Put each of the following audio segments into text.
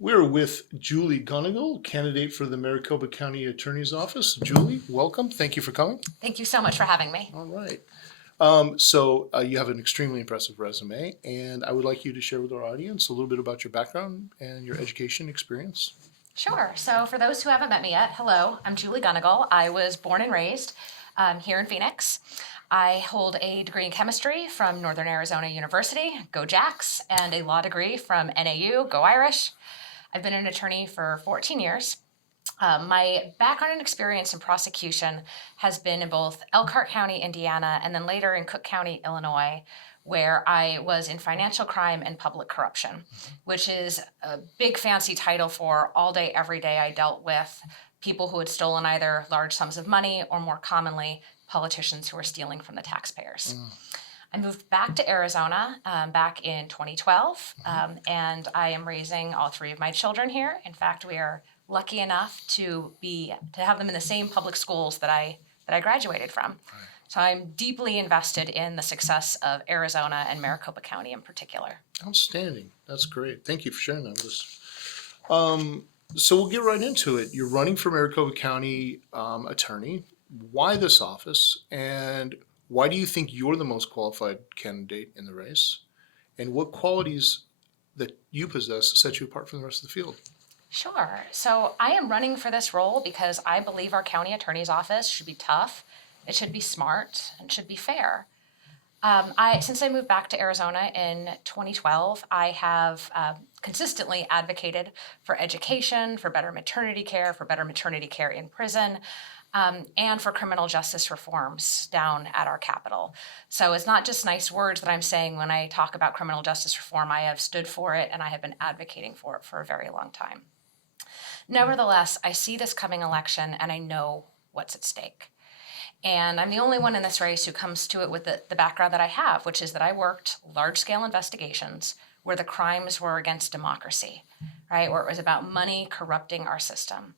We're with Julie Gunnigle, candidate for the Maricopa County Attorney's Office. Julie, welcome. Thank you for coming. Thank you so much for having me. All right. You have an extremely impressive resume, and I would like you to share with our audience a little bit about your background and your education experience. Sure. So, for those who haven't met me yet, hello, I'm Julie Gunnigle. I was born and raised here in Phoenix. I hold a degree in chemistry from Northern Arizona University, go Jacks, and a law degree from NAU, go Irish. I've been an attorney for 14 years. My background and experience in prosecution has been in both Elkhart County, Indiana, and then later in Cook County, Illinois, where I was in financial crime and public corruption, which is a big fancy title for all day, every day I dealt with people who had stolen either large sums of money or more commonly, politicians who were stealing from the taxpayers. I moved back to Arizona back in 2012, and I am raising all three of my children here. In fact, we are lucky enough to have them in the same public schools that I graduated from. Right. So I'm deeply invested in the success of Arizona and Maricopa County in particular. Outstanding. That's great. Thank you for sharing that with us. So we'll get right into it. You're running for Maricopa County Attorney. Why this office, and why do you think you're the most qualified candidate in the race? And what qualities that you possess set you apart from the rest of the field? Sure. So I am running for this role because I believe our county attorney's office should be tough, it should be smart, and should be fair. Since I moved back to Arizona in 2012, I have consistently advocated for education, for better maternity care in prison, and for criminal justice reforms down at our capital. So it's not just nice words that I'm saying when I talk about criminal justice reform. I have stood for it and I have been advocating for it for a very long time. Nevertheless, I see this coming election and I know what's at stake. And I'm the only one in this race who comes to it with the background that I have, which is that I worked large-scale investigations where the crimes were against democracy, right? Where it was about money corrupting our system.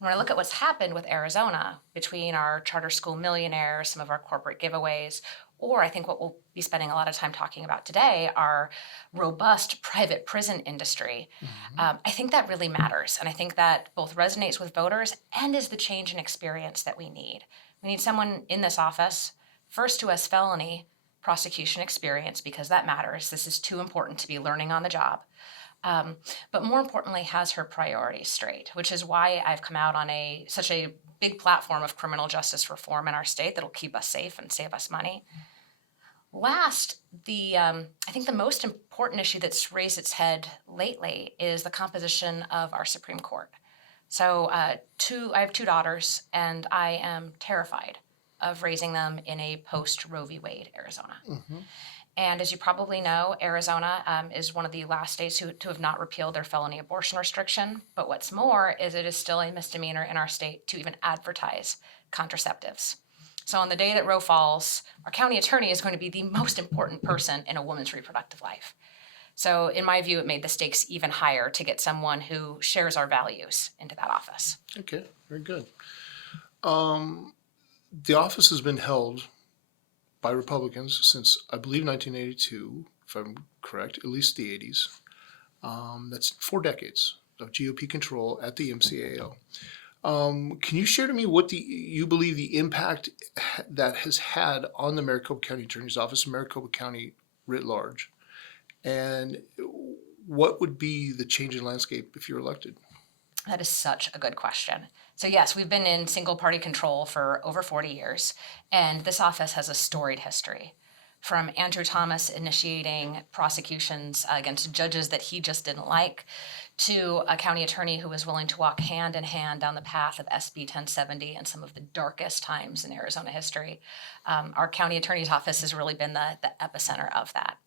And when I look at what's happened with Arizona, between our charter school millionaires, some of our corporate giveaways, or I think what we'll be spending a lot of time talking about today, our robust private prison industry, I think that really matters. And I think that both resonates with voters and is the change in experience that we need. We need someone in this office, first who has felony prosecution experience, because that matters. This is too important to be learning on the job. But more importantly, has her priorities straight, which is why I've come out on such a big platform of criminal justice reform in our state that'll keep us safe and save us money. Last, I think the most important issue that's raised its head lately is the composition of our Supreme Court. So I have two daughters, and I am terrified of raising them in a post-Roe v. Wade Arizona. And as you probably know, Arizona is one of the last states to have not repealed their felony abortion restriction. But what's more is it is still a misdemeanor in our state to even advertise contraceptives. So on the day that Roe falls, our county attorney is going to be the most important person in a woman's reproductive life. So in my view, it made the stakes even higher to get someone who shares our values into that office. Okay, very good. The office has been held by Republicans since, I believe, 1982, if I'm correct, at least the 80s. That's 4 decades of GOP control at the MCAO. Can you share to me what you believe the impact that has had on the Maricopa County Attorney's Office and Maricopa County writ large? And what would be the change in landscape if you're elected? That is such a good question. So yes, we've been in single-party control for over 40 years, and this office has a storied history. From Andrew Thomas initiating prosecutions against judges that he just didn't like, to a county attorney who was willing to walk hand in hand down the path of SB 1070 in some of the darkest times in Arizona history. Our county attorney's office has really been the epicenter of that.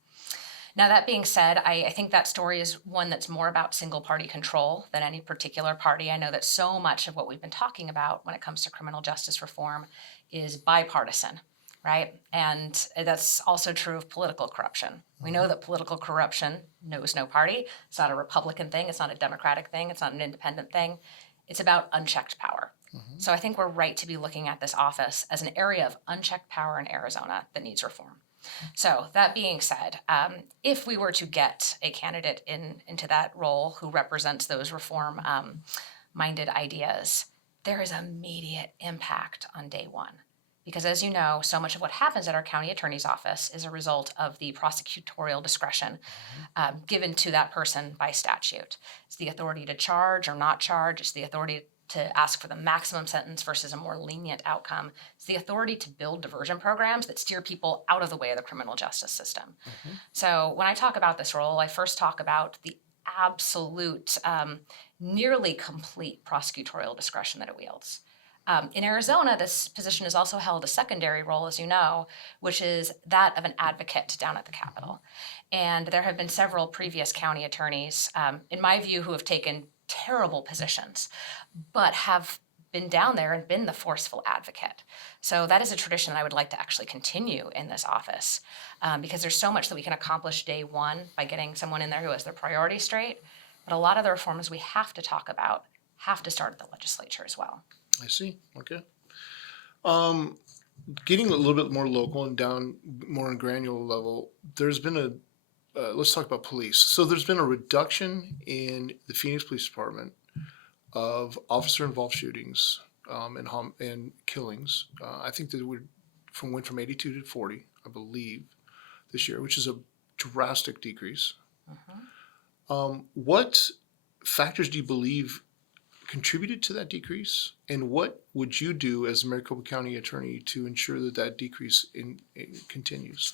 Now, that being said, I think that story is one that's more about single-party control than any particular party. I know that so much of what we've been talking about when it comes to criminal justice reform is bipartisan, right? And that's also true of political corruption. We know that political corruption knows no party. It's not a Republican thing. It's not a Democratic thing. It's not an independent thing. It's about unchecked power. So I think we're right to be looking at this office as an area of unchecked power in Arizona that needs reform. So that being said, if we were to get a candidate into that role who represents those reform minded ideas, there is immediate impact on day one. Because as you know, so much of what happens at our county attorney's office is a result of the prosecutorial discretion given to that person by statute. It's the authority to charge or not charge. It's the authority to ask for the maximum sentence versus a more lenient outcome. It's the authority to build diversion programs that steer people out of the way of the criminal justice system. So when I talk about this role, I first talk about the absolute, nearly complete prosecutorial discretion that it wields. In Arizona, this position has also held a secondary role, as you know, which is that of an advocate down at the Capitol. And there have been several previous county attorneys, in my view, who have taken terrible positions, but have been down there and been the forceful advocate. So that is a tradition that I would like to actually continue in this office, because there's so much that we can accomplish day one by getting someone in there who has their priorities straight. But a lot of the reforms we have to talk about have to start at the legislature as well. I see. Okay. Getting a little bit more local and down more on granular level, there's been let's talk about police. So there's been a reduction in the Phoenix Police Department of officer-involved shootings and killings. I think that went from 82 to 40, I believe, this year, which is a drastic decrease. What factors do you believe contributed to that decrease, and what would you do as a Maricopa County Attorney to ensure that that decrease continues?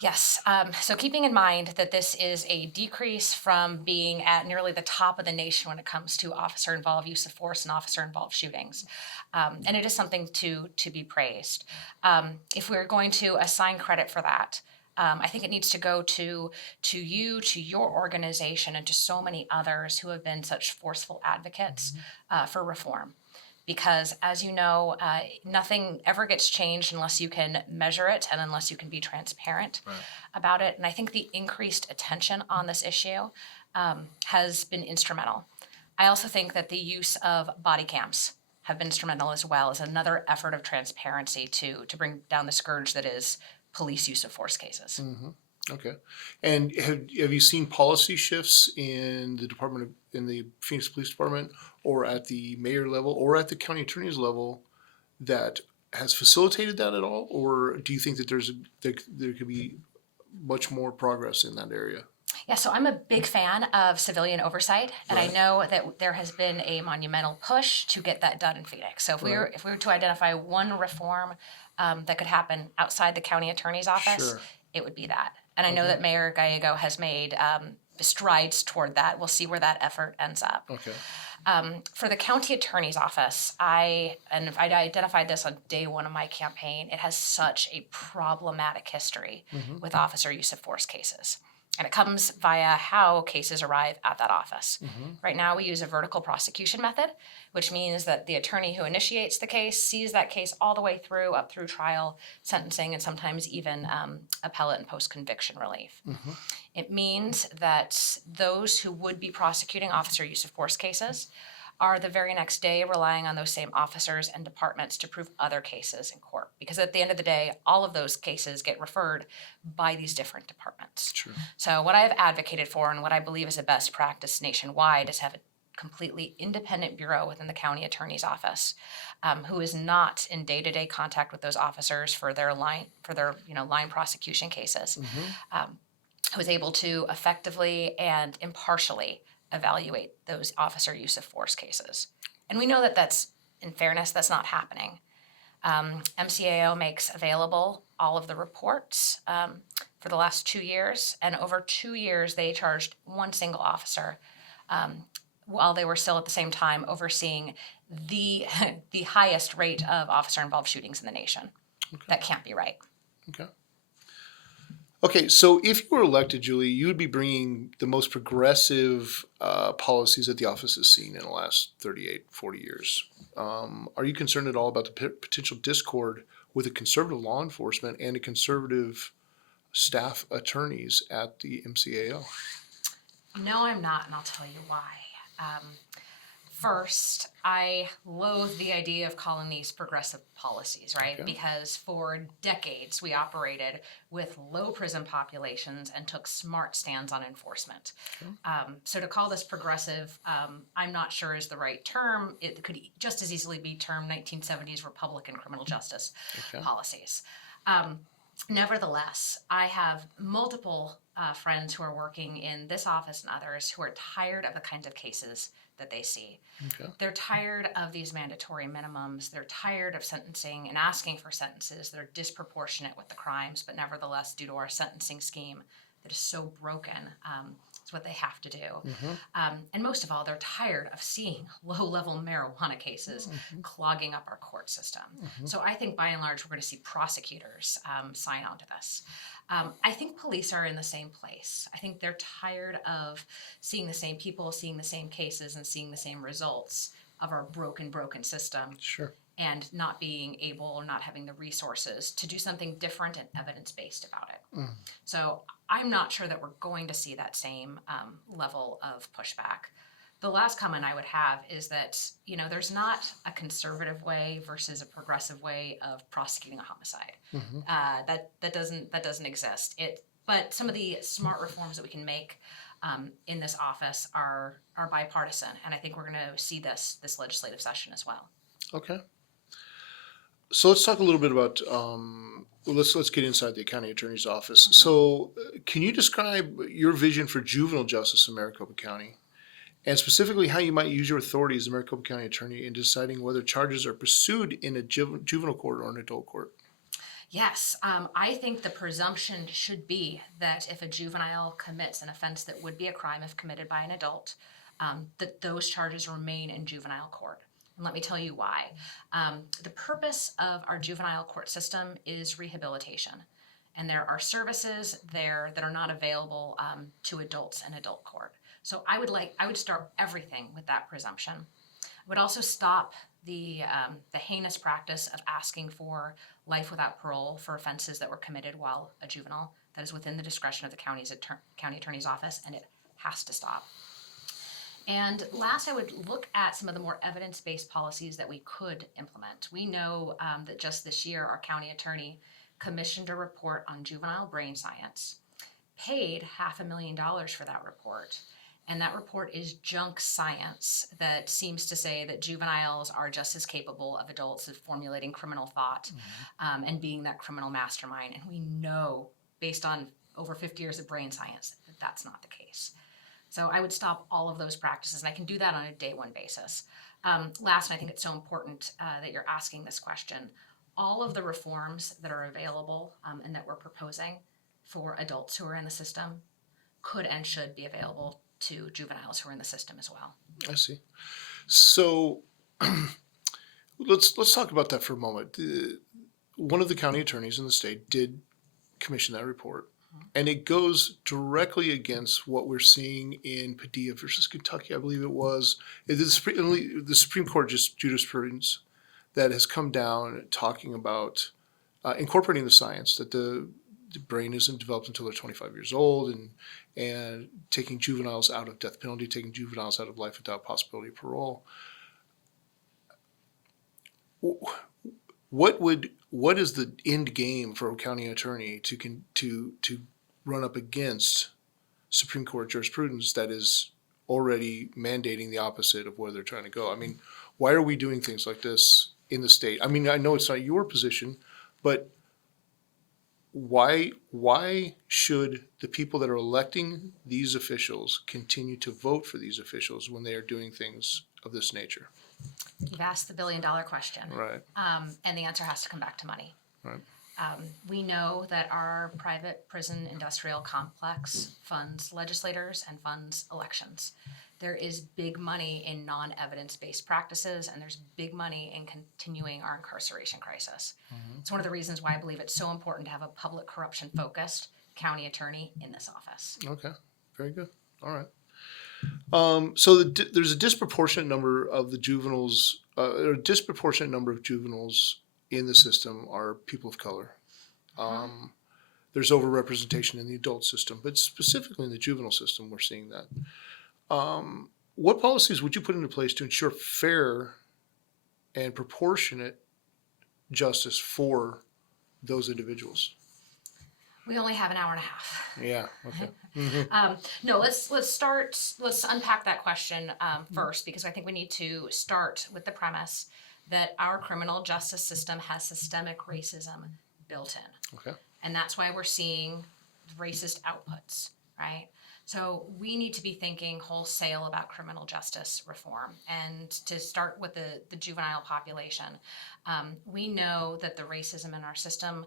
Yes, so keeping in mind that this is a decrease from being at nearly the top of the nation when it comes to officer-involved use of force and officer-involved shootings, and it is something to be praised. If we're going to assign credit for that, I think it needs to go to you, to your organization, and to so many others who have been such forceful advocates for reform. Because as you know, nothing ever gets changed unless you can measure it and unless you can be transparent about it. And I think the increased attention on this issue has been instrumental. I also think that the use of body cams have been instrumental as well as another effort of transparency to bring down the scourge that is police use of force cases. Okay. And have you seen policy shifts in the Phoenix Police Department, or at the mayor level, or at the county attorney's level, that has facilitated that at all? Or do you think that there could be much more progress in that area? Yeah, so I'm a big fan of civilian oversight, and I know that there has been a monumental push to get that done in Phoenix. So if we were to identify one reform that could happen outside the county attorney's office, it would be that. And I know that Mayor Gallego has made strides toward that. We'll see where that effort ends up. Okay. For the county attorney's office, I identified this on day one of my campaign. It has such a problematic history with officer use of force cases. And it comes via how cases arrive at that office. Right now, we use a vertical prosecution method, which means that the attorney who initiates the case sees that case all the way through, up through trial, sentencing, and sometimes even appellate and post-conviction relief. It means that those who would be prosecuting officer use of force cases are the very next day relying on those same officers and departments to prove other cases in court. Because at the end of the day, all of those cases get referred by these different departments. True. So what I've advocated for and what I believe is a best practice nationwide is have a completely independent bureau within the county attorney's office who is not in day-to-day contact with those officers for their line prosecution cases, who is able to effectively and impartially evaluate those officer use of force cases. And we know that that's, in fairness, that's not happening. MCAO makes available all of the reports for the last 2 years, and over 2 years they charged one single officer while they were still at the same time overseeing the highest rate of officer-involved shootings in the nation. That can't be right. Okay, so if you were elected, Julie, you would be bringing the most progressive policies that the office has seen in the last 38, 40 years. Are you concerned at all about the potential discord with a conservative law enforcement and a conservative staff attorneys at the MCAO? No, I'm not, and I'll tell you why. First, I loathe the idea of calling these progressive policies, right? Okay. Because for decades we operated with low prison populations and took smart stands on enforcement. Okay. So to call this progressive, I'm not sure is the right term. It could just as easily be termed 1970s Republican criminal justice Okay. policies. Nevertheless, I have multiple friends who are working in this office and others who are tired of the kinds of cases that they see. Okay. They're tired of these mandatory minimums. They're tired of sentencing and asking for sentences that are disproportionate with the crimes, but nevertheless, due to our sentencing scheme that is so broken, it's what they have to do. And most of all, they're tired of seeing low-level marijuana cases clogging up our court system. So I think by and large, we're going to see prosecutors sign on to this. I think police are in the same place. I think they're tired of seeing the same people, seeing the same cases, and seeing the same results of our broken system. Sure. And not being able or not having the resources to do something different and evidence-based about it. So I'm not sure that we're going to see that same level of pushback. The last comment I would have is that, there's not a conservative way versus a progressive way of prosecuting a homicide. That doesn't exist. But some of the smart reforms that we can make in this office are bipartisan, and I think we're going to see this legislative session as well. Okay. So let's talk a little bit about let's get inside the county attorney's office. So can you describe your vision for juvenile justice in Maricopa County, and specifically how you might use your authority as a Maricopa County attorney in deciding whether charges are pursued in a juvenile court or an adult court? Yes, I think the presumption should be that if a juvenile commits an offense that would be a crime if committed by an adult, that those charges remain in juvenile court. And let me tell you why. The purpose of our juvenile court system is rehabilitation. And there are services there that are not available to adults in adult court. So I would start everything with that presumption. I would also stop the heinous practice of asking for life without parole for offenses that were committed while a juvenile. That is within the discretion of the county attorney's office, and it has to stop. And last, I would look at some of the more evidence-based policies that we could implement. We know that just this year, our county attorney commissioned a report on juvenile brain science, paid $500,000 for that report, and that report is junk science that seems to say that juveniles are just as capable of adults of formulating criminal thought and being that criminal mastermind. And we know, based on over 50 years of brain science, that that's not the case. So I would stop all of those practices, and I can do that on a day one basis. Last, and I think it's so important that you're asking this question, all of the reforms that are available and that we're proposing for adults who are in the system could and should be available to juveniles who are in the system as well. I see. So let's talk about that for a moment. One of the county attorneys in the state did commission that report. And it goes directly against what we're seeing in Padilla versus Kentucky, I believe it was. The Supreme Court jurisprudence that has come down talking about incorporating the science that the brain isn't developed until they're 25 years old, and taking juveniles out of death penalty, taking juveniles out of life without possibility of parole. What is the end game for a county attorney to run up against Supreme Court jurisprudence that is already mandating the opposite of where they're trying to go? I mean, why are we doing things like this in the state? I mean, I know it's not your position, but why should the people that are electing these officials continue to vote for these officials when they are doing things of this nature? You've asked the billion-dollar question. Right. And the answer has to come back to money. Right. We know that our private prison industrial complex funds legislators and funds elections. There is big money in non-evidence-based practices, and there's big money in continuing our incarceration crisis. It's one of the reasons why I believe it's so important to have a public corruption-focused county attorney in this office. Okay. Very good. All right. So there's a disproportionate number of the juveniles, a disproportionate number of juveniles in the system are people of color. There's overrepresentation in the adult system, but specifically in the juvenile system, we're seeing that. What policies would you put into place to ensure fair and proportionate justice for those individuals? We only have an hour and a half. Yeah, okay. No, let's unpack that question first, because I think we need to start with the premise that our criminal justice system has systemic racism built in. Okay. And that's why we're seeing racist outputs, right? So we need to be thinking wholesale about criminal justice reform. And to start with the juvenile population, we know that the racism in our system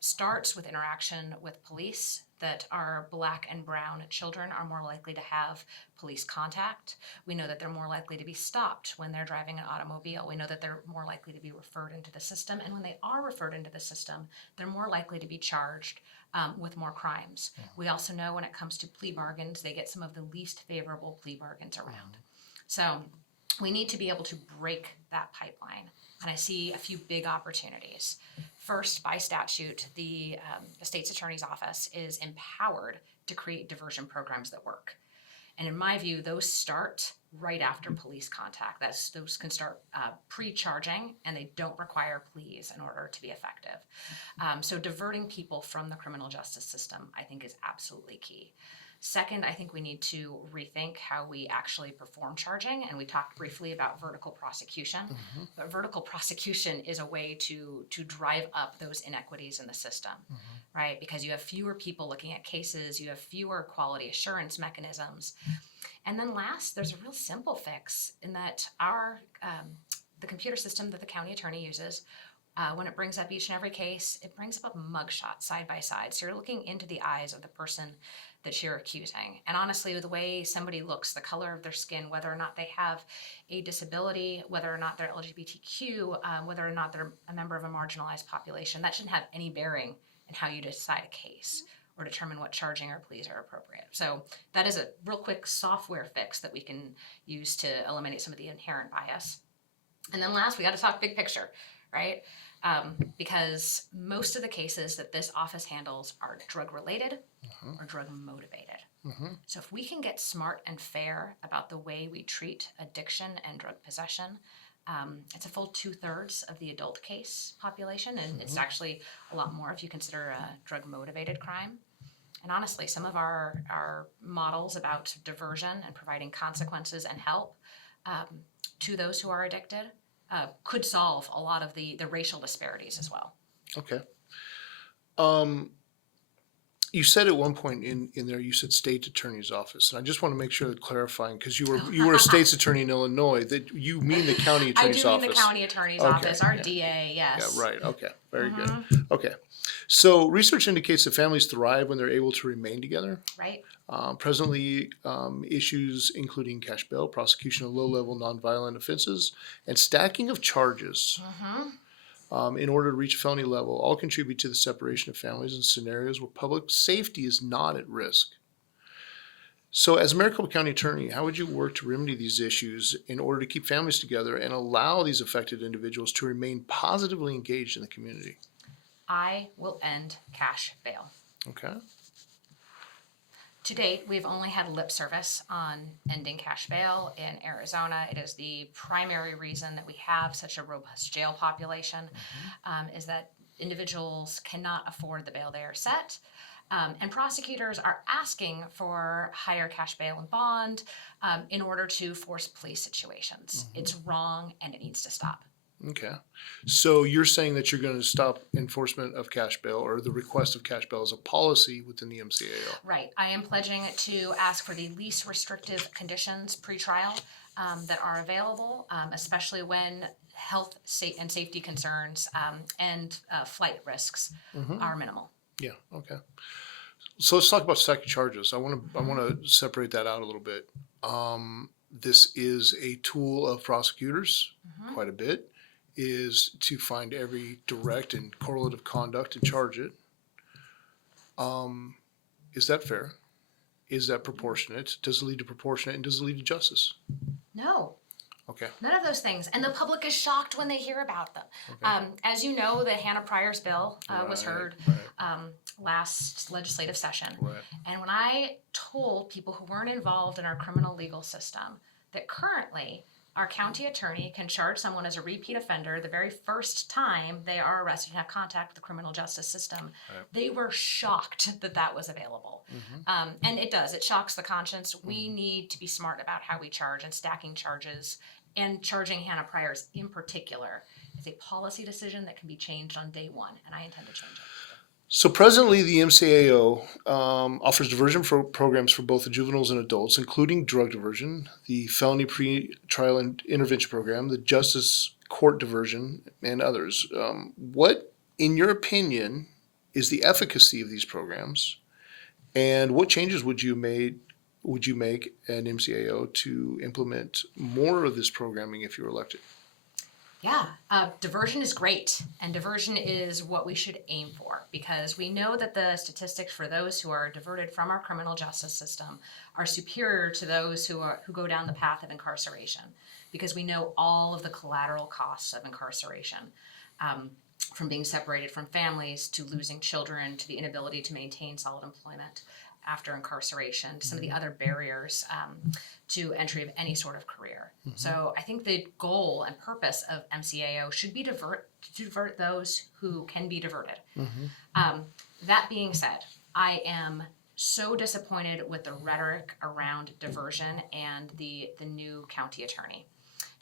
starts with interaction with police, that our Black and brown children are more likely to have police contact. We know that they're more likely to be stopped when they're driving an automobile. We know that they're more likely to be referred into the system. And when they are referred into the system, they're more likely to be charged with more crimes. We also know when it comes to plea bargains, they get some of the least favorable plea bargains around. So we need to be able to break that pipeline. And I see a few big opportunities. First, by statute, the state's attorney's office is empowered to create diversion programs that work. And in my view, those start right after police contact. Those can start pre-charging, and they don't require pleas in order to be effective. So diverting people from the criminal justice system, I think, is absolutely key. Second, I think we need to rethink how we actually perform charging, and we talked briefly about vertical prosecution. But vertical prosecution is a way to drive up those inequities in the system, right? Because you have fewer people looking at cases, you have fewer quality assurance mechanisms. And then last, there's a real simple fix in that the computer system that the county attorney uses, when it brings up each and every case, it brings up a mugshot side by side. So you're looking into the eyes of the person that you're accusing. And honestly, the way somebody looks, the color of their skin, whether or not they have a disability, whether or not they're LGBTQ, whether or not they're a member of a marginalized population, that shouldn't have any bearing in how you decide a case or determine what charging or pleas are appropriate. So that is a real quick software fix that we can use to eliminate some of the inherent bias. And then last, we got to talk big picture, right? Because most of the cases that this office handles are drug-related or drug-motivated. So if we can get smart and fair about the way we treat addiction and drug possession, it's a full 2/3 of the adult case population, and it's actually a lot more if you consider a drug-motivated crime. And honestly, some of our models about diversion and providing consequences and help to those who are addicted could solve a lot of the racial disparities as well. Okay. You said at one point in there, you said state attorney's office, and I just want to make sure that clarifying, because you were a state's attorney in Illinois, that you mean the county attorney's office. I do mean the county attorney's office, our DA, yes. Yeah, right, okay, very good. Okay, so research indicates that families thrive when they're able to remain together. Right. Presently, issues including cash bail, prosecution of low-level nonviolent offenses, and stacking of charges in order to reach felony level all contribute to the separation of families in scenarios where public safety is not at risk. So as a Maricopa County Attorney, how would you work to remedy these issues in order to keep families together and allow these affected individuals to remain positively engaged in the community? I will end cash bail. Okay. To date, we've only had lip service on ending cash bail in Arizona. It is the primary reason that we have such a robust jail population, is that individuals cannot afford the bail they are set. And prosecutors are asking for higher cash bail and bond in order to force police situations. It's wrong and it needs to stop. Okay. So you're saying that you're going to stop enforcement of cash bail or the request of cash bail as a policy within the MCAO? Right. I am pledging to ask for the least restrictive conditions pre-trial that are available, especially when health and safety concerns and flight risks are minimal. Yeah. Okay. So let's talk about stacking charges. I want to separate that out a little bit. This is a tool of prosecutors, quite a bit, is to find every direct and correlative conduct and charge it. Is that fair? Is that proportionate? Does it lead to proportionate, and does it lead to justice? No. Okay. None of those things. And the public is shocked when they hear about them. As you know, the Hannah Pryor's bill was heard last legislative session. Right. And when I told people who weren't involved in our criminal legal system that currently our county attorney can charge someone as a repeat offender the very first time they are arrested and have contact with the criminal justice system, they were shocked that that was available. And it does, it shocks the conscience. We need to be smart about how we charge, and stacking charges and charging Hannah Pryor's in particular is a policy decision that can be changed on day one, and I intend to change it. So presently, the MCAO offers diversion programs for both the juveniles and adults, including drug diversion, the felony pre-trial and intervention program, the justice court diversion, and others. What, in your opinion, is the efficacy of these programs, and what changes would you make an MCAO to implement more of this programming if you were elected? Yeah, diversion is great, and diversion is what we should aim for, because we know that the statistics for those who are diverted from our criminal justice system are superior to those who go down the path of incarceration, because we know all of the collateral costs of incarceration, from being separated from families to losing children to the inability to maintain solid employment after incarceration, to some of the other barriers to entry of any sort of career. So I think the goal and purpose of MCAO should be to divert those who can be diverted. That being said, I am so disappointed with the rhetoric around diversion and the new county attorney.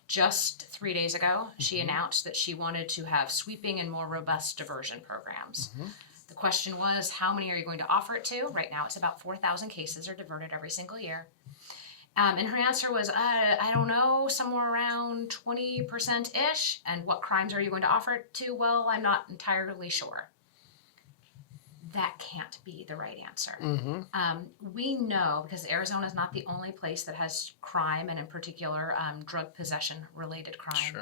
Just 3 days ago, she announced that she wanted to have sweeping and more robust diversion programs. The question was, how many are you going to offer it to? Right now, it's about 4,000 cases are diverted every single year. And her answer was, I don't know, somewhere around 20%-ish. And what crimes are you going to offer it to? Well, I'm not entirely sure. That can't be the right answer. We know, because Arizona is not the only place that has crime, and in particular drug possession related crime.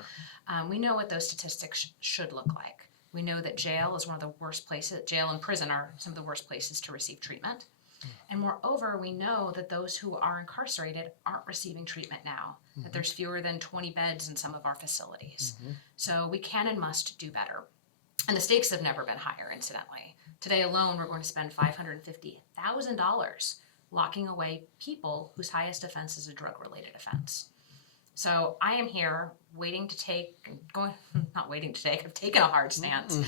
We know what those statistics should look like. We know that jail is one of the worst places, jail and prison are some of the worst places to receive treatment. And moreover, we know that those who are incarcerated aren't receiving treatment now, that there's fewer than 20 beds in some of our facilities. So we can and must do better. And the stakes have never been higher, incidentally. Today alone, we're going to spend $550,000 locking away people whose highest offense is a drug-related offense. So I am here I've taken a hard stance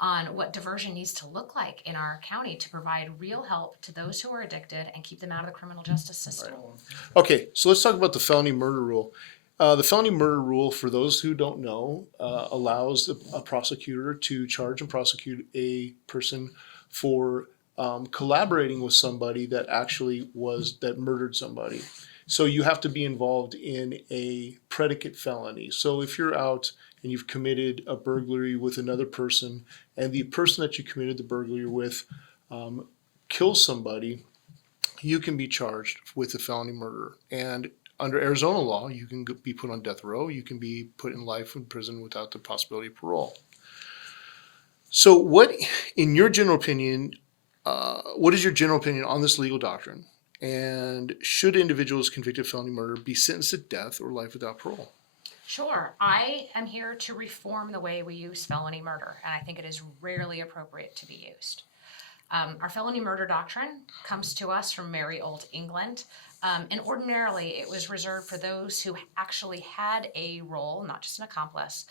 on what diversion needs to look like in our county to provide real help to those who are addicted and keep them out of the criminal justice system. Okay, so let's talk about the felony murder rule. The felony murder rule, for those who don't know, allows a prosecutor to charge and prosecute a person for collaborating with somebody that murdered somebody. So you have to be involved in a predicate felony. So if you're out and you've committed a burglary with another person, and the person that you committed the burglary with kills somebody, you can be charged with a felony murder. And under Arizona law, you can be put on death row. You can be put in life in prison without the possibility of parole. So what is your general opinion on this legal doctrine? And should individuals convicted of felony murder be sentenced to death or life without parole? Sure. I am here to reform the way we use felony murder, and I think it is rarely appropriate to be used. Our felony murder doctrine comes to us from merry old England, and ordinarily it was reserved for those who actually had a role, not just an accomplice,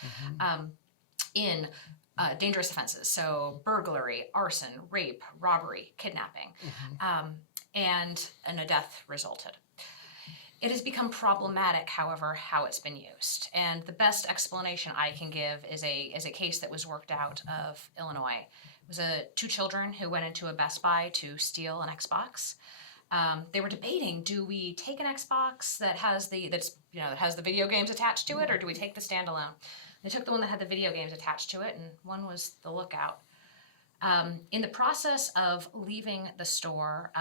in dangerous offenses. So burglary, arson, rape, robbery, kidnapping, and a death resulted. It has become problematic, however, how it's been used. And the best explanation I can give is a case that was worked out of Illinois. It was two children who went into a Best Buy to steal an Xbox. They were debating, do we take an Xbox that has the video games attached to it, or do we take the standalone? They took the one that had the video games attached to it, and one was the Lookout. In the process of leaving the store,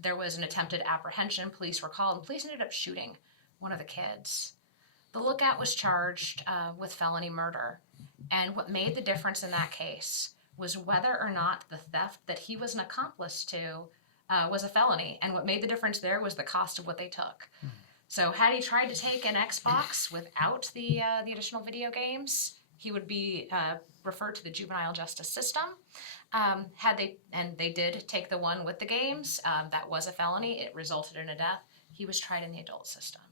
there was an attempted apprehension. Police were called, and police ended up shooting one of the kids. The Lookout was charged with felony murder. And what made the difference in that case was whether or not the theft that he was an accomplice to was a felony. And what made the difference there was the cost of what they took. So had he tried to take an Xbox without the additional video games, he would be referred to the juvenile justice system. They did take the one with the games, that was a felony. It resulted in a death. He was tried in the adult system.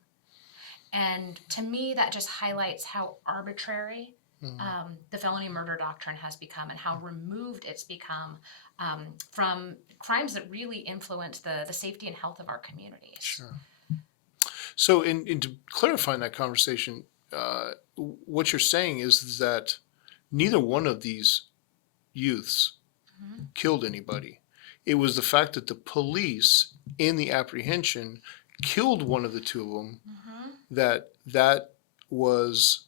And to me, that just highlights how arbitrary the felony murder doctrine has become and how removed it's become from crimes that really influence the safety and health of our communities. Sure. So, in to clarify in that conversation, what you're saying is that neither one of these youths killed anybody. It was the fact that the police, in the apprehension, killed one of the two of them that was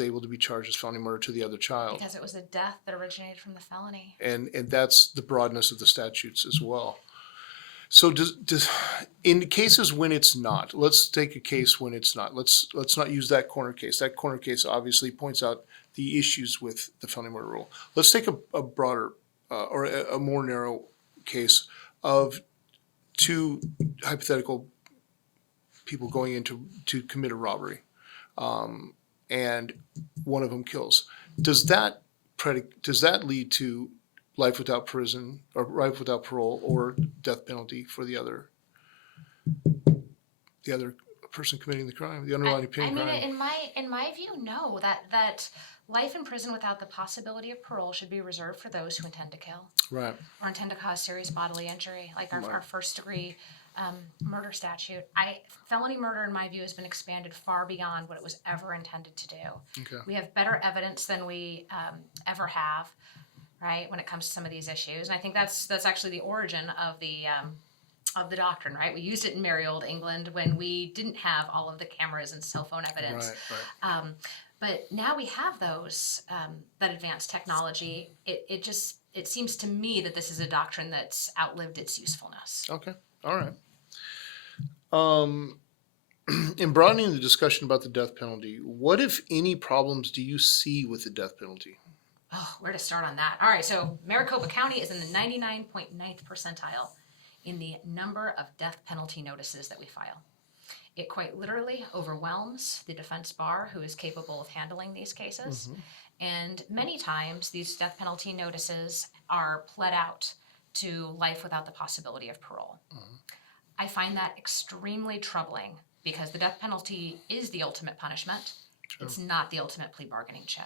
able to be charged as felony murder to the other child. Because it was a death that originated from the felony. And that's the broadness of the statutes as well. So does in cases when it's not, let's take a case when it's not. Let's not use that corner case. That corner case obviously points out the issues with the felony murder rule. Let's take a broader or a more narrow case of two hypothetical people going into to commit a robbery, and one of them kills. Does that lead to life without prison or life without parole or death penalty for the other person committing the crime, the underlying crime? In my view, no. That life in prison without the possibility of parole should be reserved for those who intend to kill, Right. or intend to cause serious bodily injury, like our first degree murder statute. Felony murder, in my view, has been expanded far beyond what it was ever intended to do. Okay. We have better evidence than we ever have, right, when it comes to some of these issues. And I think that's actually the origin of the doctrine, right? We used it in merry old England when we didn't have all of the cameras and cell phone evidence. Right. But now we have those, that advanced technology. It seems to me that this is a doctrine that's outlived its usefulness. Okay. All right. In broadening the discussion about the death penalty, what, if any, problems do you see with the death penalty? Oh, where to start on that? All right, so Maricopa County is in the 99.9th percentile in the number of death penalty notices that we file. It quite literally overwhelms the defense bar, who is capable of handling these cases. And many times these death penalty notices are pled out to life without the possibility of parole. I find that extremely troubling because the death penalty is the ultimate punishment. Sure. It's not the ultimate plea bargaining chip.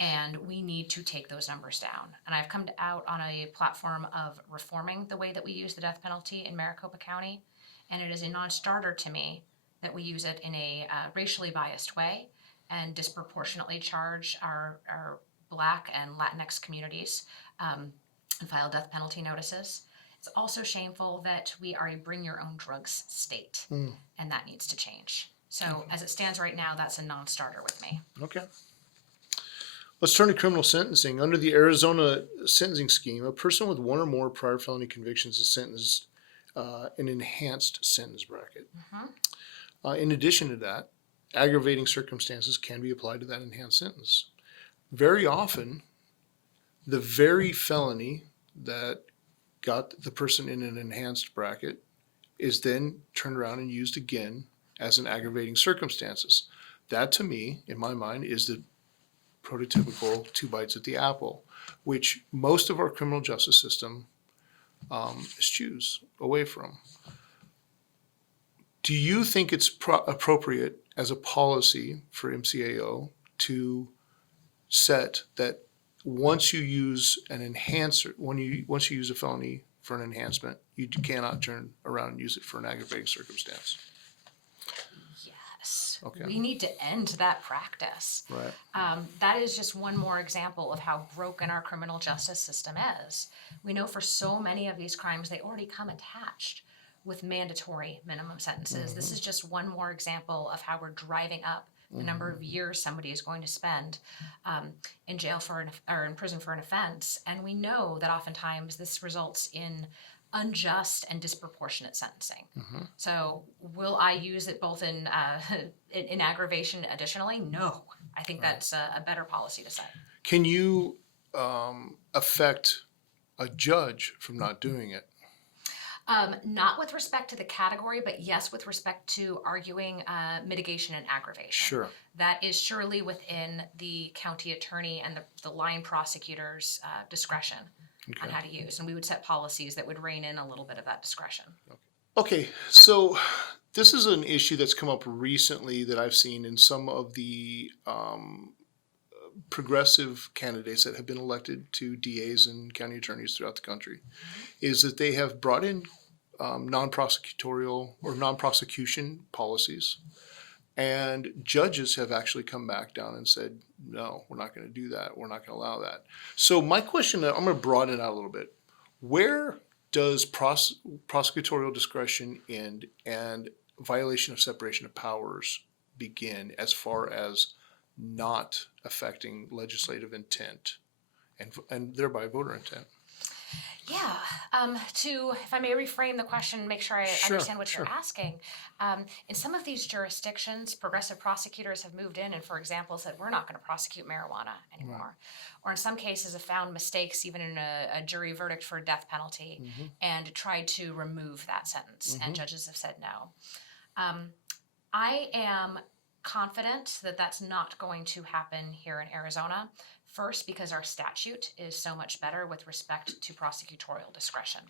And we need to take those numbers down. And I've come out on a platform of reforming the way that we use the death penalty in Maricopa County. And it is a non-starter to me that we use it in a racially biased way and disproportionately charge our Black and Latinx communities and file death penalty notices. It's also shameful that we are a bring your own drugs state, and that needs to change. So as it stands right now, that's a non-starter with me. Okay. Let's turn to criminal sentencing. Under the Arizona sentencing scheme, a person with one or more prior felony convictions is sentenced an enhanced sentence bracket. In addition to that, aggravating circumstances can be applied to that enhanced sentence. Very often, the very felony that got the person in an enhanced bracket is then turned around and used again as an aggravating circumstances. That, to me, in my mind, is the prototypical two bites at the apple, which most of our criminal justice system eschews away from. Do you think it's appropriate as a policy for MCAO to set that once you use an enhancer, once you use a felony for an enhancement, you cannot turn around and use it for an aggravating circumstance? Yes. Okay. We need to end that practice. Right. That is just one more example of how broken our criminal justice system is. We know for so many of these crimes, they already come attached with mandatory minimum sentences. This is just one more example of how we're driving up the number of years somebody is going to spend in jail or in prison for an offense. And we know that oftentimes this results in unjust and disproportionate sentencing. So will I use it both in aggravation additionally? No. I think that's a better policy to set. Can you affect a judge from not doing it? Not with respect to the category, but yes, with respect to arguing mitigation and aggravation. Sure. That is surely within the county attorney and the line prosecutor's discretion on how to use. And we would set policies that would rein in a little bit of that discretion. Okay, so this is an issue that's come up recently that I've seen in some of the progressive candidates that have been elected to DAs and county attorneys throughout the country, is that they have brought in non-prosecutorial or non-prosecution policies, and judges have actually come back down and said, no, we're not going to do that. We're not going to allow that. So my question, I'm going to broaden it out a little bit. Where does prosecutorial discretion end and violation of separation of powers begin as far as not affecting legislative intent and thereby voter intent? Yeah. If I may reframe the question, make sure I understand what you're asking. In some of these jurisdictions, progressive prosecutors have moved in and, for example, said, we're not going to prosecute marijuana anymore. Right. Or in some cases have found mistakes even in a jury verdict for a death penalty and tried to remove that sentence. And judges have said no. I am confident that that's not going to happen here in Arizona. First, because our statute is so much better with respect to prosecutorial discretion,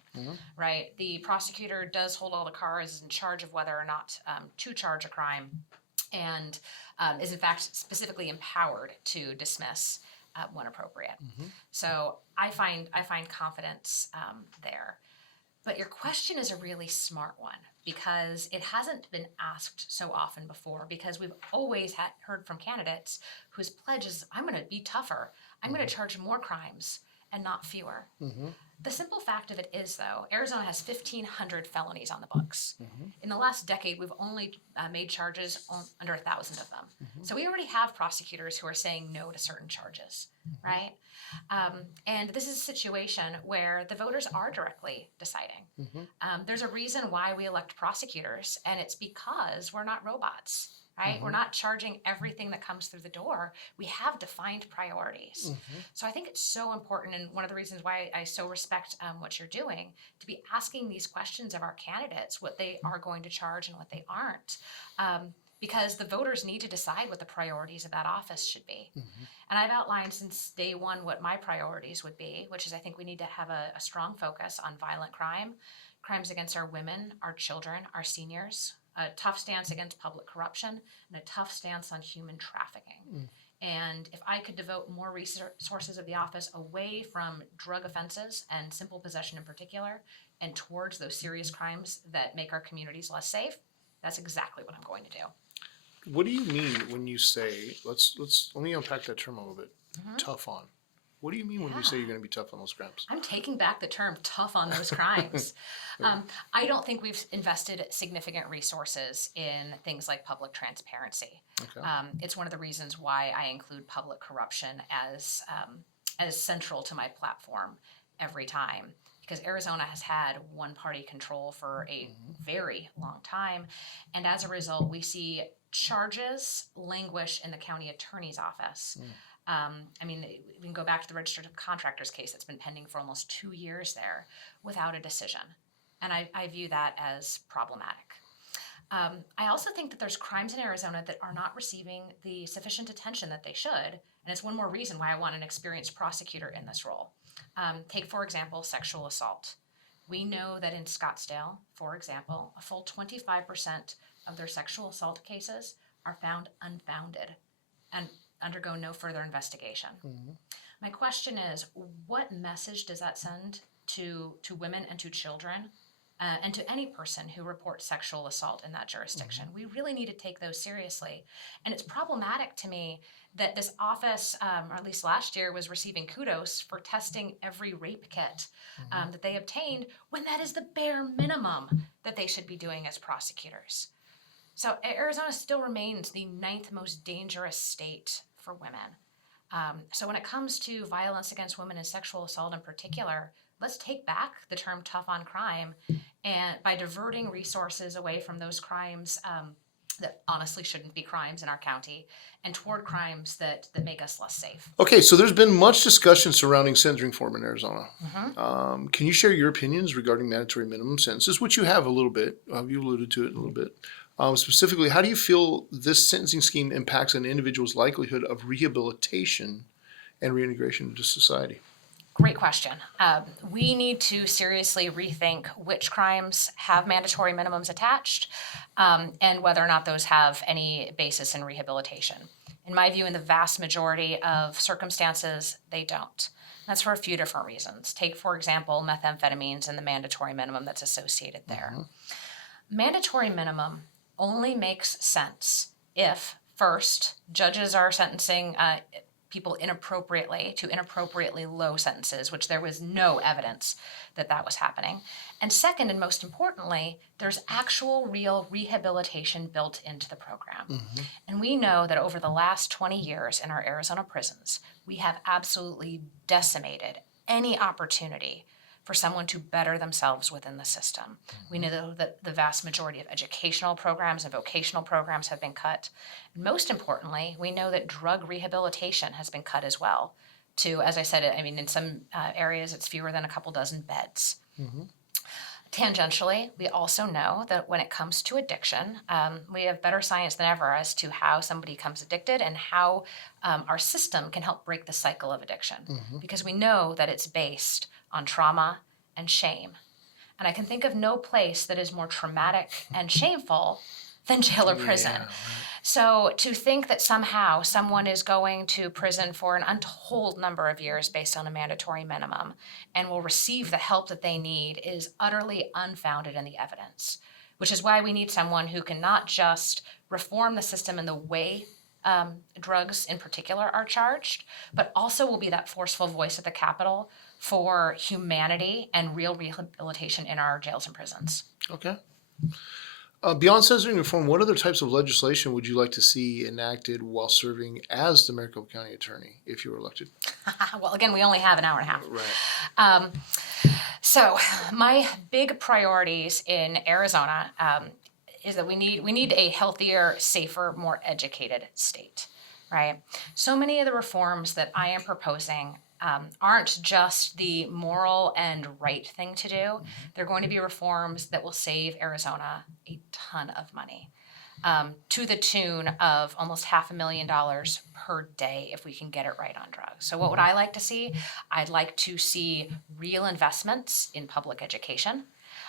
right? The prosecutor does hold all the cards, is in charge of whether or not to charge a crime, and is in fact specifically empowered to dismiss when appropriate. So I find confidence there. But your question is a really smart one because it hasn't been asked so often before, because we've always heard from candidates whose pledge is, I'm going to be tougher. I'm going to charge more crimes and not fewer. The simple fact of it is, though, Arizona has 1,500 felonies on the books. In the last decade, we've only made charges on under 1,000 of them. So we already have prosecutors who are saying no to certain charges, right? And this is a situation where the voters are directly deciding. There's a reason why we elect prosecutors, and it's because we're not robots. Right? We're not charging everything that comes through the door. We have defined priorities. So I think it's so important, and one of the reasons why I so respect what you're doing, to be asking these questions of our candidates, what they are going to charge and what they aren't. Because the voters need to decide what the priorities of that office should be. And I've outlined since day one what my priorities would be, which is I think we need to have a strong focus on violent crime, crimes against our women, our children, our seniors, a tough stance against public corruption, and a tough stance on human trafficking. And if I could devote more resources of the office away from drug offenses and simple possession in particular, and towards those serious crimes that make our communities less safe, that's exactly what I'm going to do. What do you mean when you say, let me unpack that term a little bit, tough on? What do you mean when you say you're going to be tough on those crimes? I'm taking back the term tough on those crimes. I don't think we've invested significant resources in things like public transparency. It's one of the reasons why I include public corruption as central to my platform every time. Because Arizona has had one-party control for a very long time. And as a result, we see charges languish in the county attorney's office. I mean, we can go back to the registered contractors case that's been pending for almost 2 years there without a decision. And I view that as problematic. I also think that there's crimes in Arizona that are not receiving the sufficient attention that they should. And it's one more reason why I want an experienced prosecutor in this role. Take, for example, sexual assault. We know that in Scottsdale, for example, a full 25% of their sexual assault cases are found unfounded and undergo no further investigation. My question is, what message does that send to women and to children and to any person who reports sexual assault in that jurisdiction? We really need to take those seriously. And it's problematic to me that this office, or at least last year, was receiving kudos for testing every rape kit that they obtained, when that is the bare minimum that they should be doing as prosecutors. So Arizona still remains the 9th most dangerous state for women. So when it comes to violence against women and sexual assault in particular, let's take back the term tough on crime, and by diverting resources away from those crimes that honestly shouldn't be crimes in our county, and toward crimes that make us less safe. Okay, so there's been much discussion surrounding sentencing reform in Arizona. Can you share your opinions regarding mandatory minimum sentences, which you have a little bit? You alluded to it a little bit. Specifically, how do you feel this sentencing scheme impacts an individual's likelihood of rehabilitation and reintegration into society? Great question. We need to seriously rethink which crimes have mandatory minimums attached, and whether or not those have any basis in rehabilitation. In my view, in the vast majority of circumstances, they don't. That's for a few different reasons. Take, for example, methamphetamines and the mandatory minimum that's associated there. Mandatory minimum only makes sense if, first, judges are sentencing people inappropriately to inappropriately low sentences, which there was no evidence that that was happening. And second, and most importantly, there's actual real rehabilitation built into the program. And we know that over the last 20 years in our Arizona prisons, we have absolutely decimated any opportunity for someone to better themselves within the system. We know that the vast majority of educational programs and vocational programs have been cut. And most importantly, we know that drug rehabilitation has been cut as well. To, as I said, I mean, in some areas it's fewer than a couple dozen beds. Tangentially, we also know that when it comes to addiction, we have better science than ever as to how somebody becomes addicted and how our system can help break the cycle of addiction. Because we know that it's based on trauma and shame. And I can think of no place that is more traumatic and shameful than jail or prison. Yeah, right. So to think that somehow someone is going to prison for an untold number of years based on a mandatory minimum and will receive the help that they need is utterly unfounded in the evidence, which is why we need someone who can not just reform the system in the way drugs in particular are charged, but also will be that forceful voice at the Capitol for humanity and real rehabilitation in our jails and prisons. Okay. Beyond sentencing reform, what other types of legislation would you like to see enacted while serving as the Maricopa County Attorney if you were elected? Well, again, we only have an hour and a half. Right. So my big priorities in Arizona is that we need a healthier, safer, more educated state, right? So many of the reforms that I am proposing aren't just the moral and right thing to do. They're going to be reforms that will save Arizona a ton of money, to the tune of almost $500,000 per day if we can get it right on drugs. So what would I like to see? I'd like to see real investments in public education.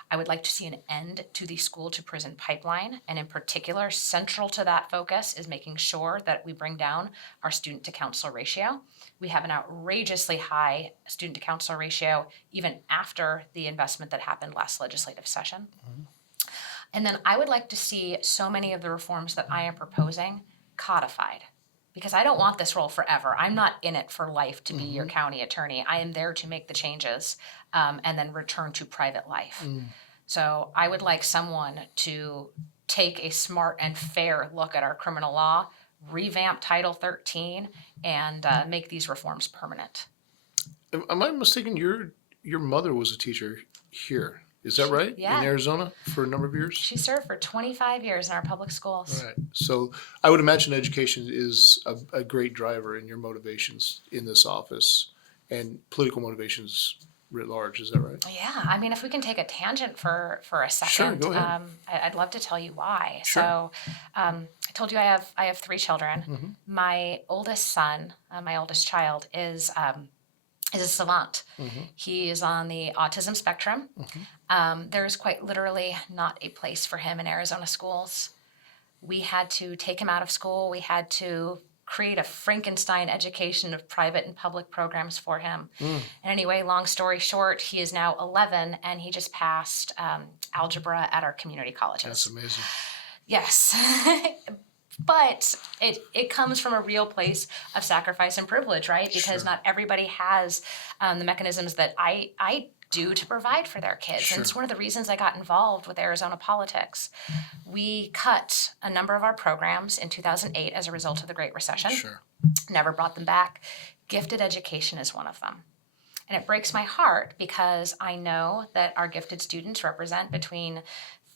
I would like to see an end to the school to prison pipeline, and in particular, central to that focus is making sure that we bring down our student to counselor ratio. We have an outrageously high student to counselor ratio even after the investment that happened last legislative session. And then I would like to see so many of the reforms that I am proposing codified, because I don't want this role forever. I'm not in it for life to be your county attorney. I am there to make the changes and then return to private life. So I would like someone to take a smart and fair look at our criminal law, revamp Title 13, and make these reforms permanent. Am I mistaken? Your mother was a teacher here. Is that right? Yeah. In Arizona for a number of years? She served for 25 years in our public schools. All right. So I would imagine education is a great driver in your motivations in this office and political motivations writ large. Is that right? Yeah, I mean, if we can take a tangent for a second, Sure, go ahead. I'd love to tell you why. Sure. So, I told you I have 3 children. My oldest son, my oldest child, is a savant. He is on the autism spectrum. There is quite literally not a place for him in Arizona schools. We had to take him out of school. We had to create a Frankenstein education of private and public programs for him. And anyway, long story short, he is now 11 and he just passed algebra at our community colleges. That's amazing. Yes. But it comes from a real place of sacrifice and privilege, right? Because Sure. not everybody has the mechanisms that I do to provide for their kids. Sure. And it's one of the reasons I got involved with Arizona politics. We cut a number of our programs in 2008 as a result of the Great Recession. Sure. Never brought them back. Gifted education is one of them. And it breaks my heart because I know that our gifted students represent between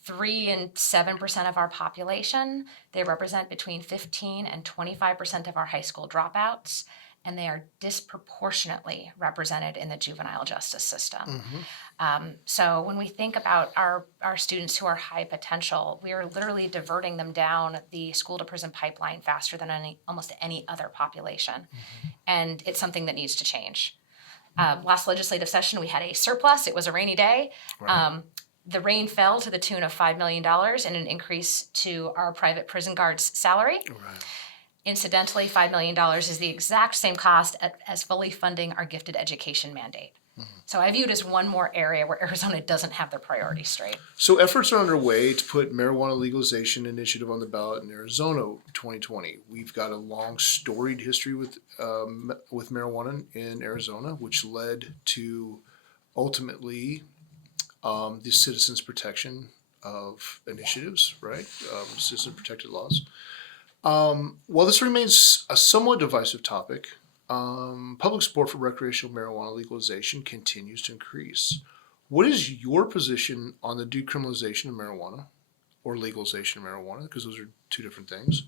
3 and 7% of our population. They represent between 15 and 25% of our high school dropouts, and they are disproportionately represented in the juvenile justice system. So when we think about our students who are high potential, we are literally diverting them down the school to prison pipeline faster than almost any other population. And it's something that needs to change. Last legislative session, we had a surplus. It was a rainy day. Right. The rain fell to the tune of $5 million and an increase to our private prison guard's salary. Right. Incidentally, $5 million is the exact same cost as fully funding our gifted education mandate. So I view it as one more area where Arizona doesn't have their priorities straight. So efforts are underway to put marijuana legalization initiative on the ballot in Arizona 2020. We've got a long storied history with marijuana in Arizona, which led to ultimately the Citizens Protection of initiatives, right? Citizen protected laws. While this remains a somewhat divisive topic, public support for recreational marijuana legalization continues to increase. What is your position on the decriminalization of marijuana or legalization of marijuana? Because those are two different things.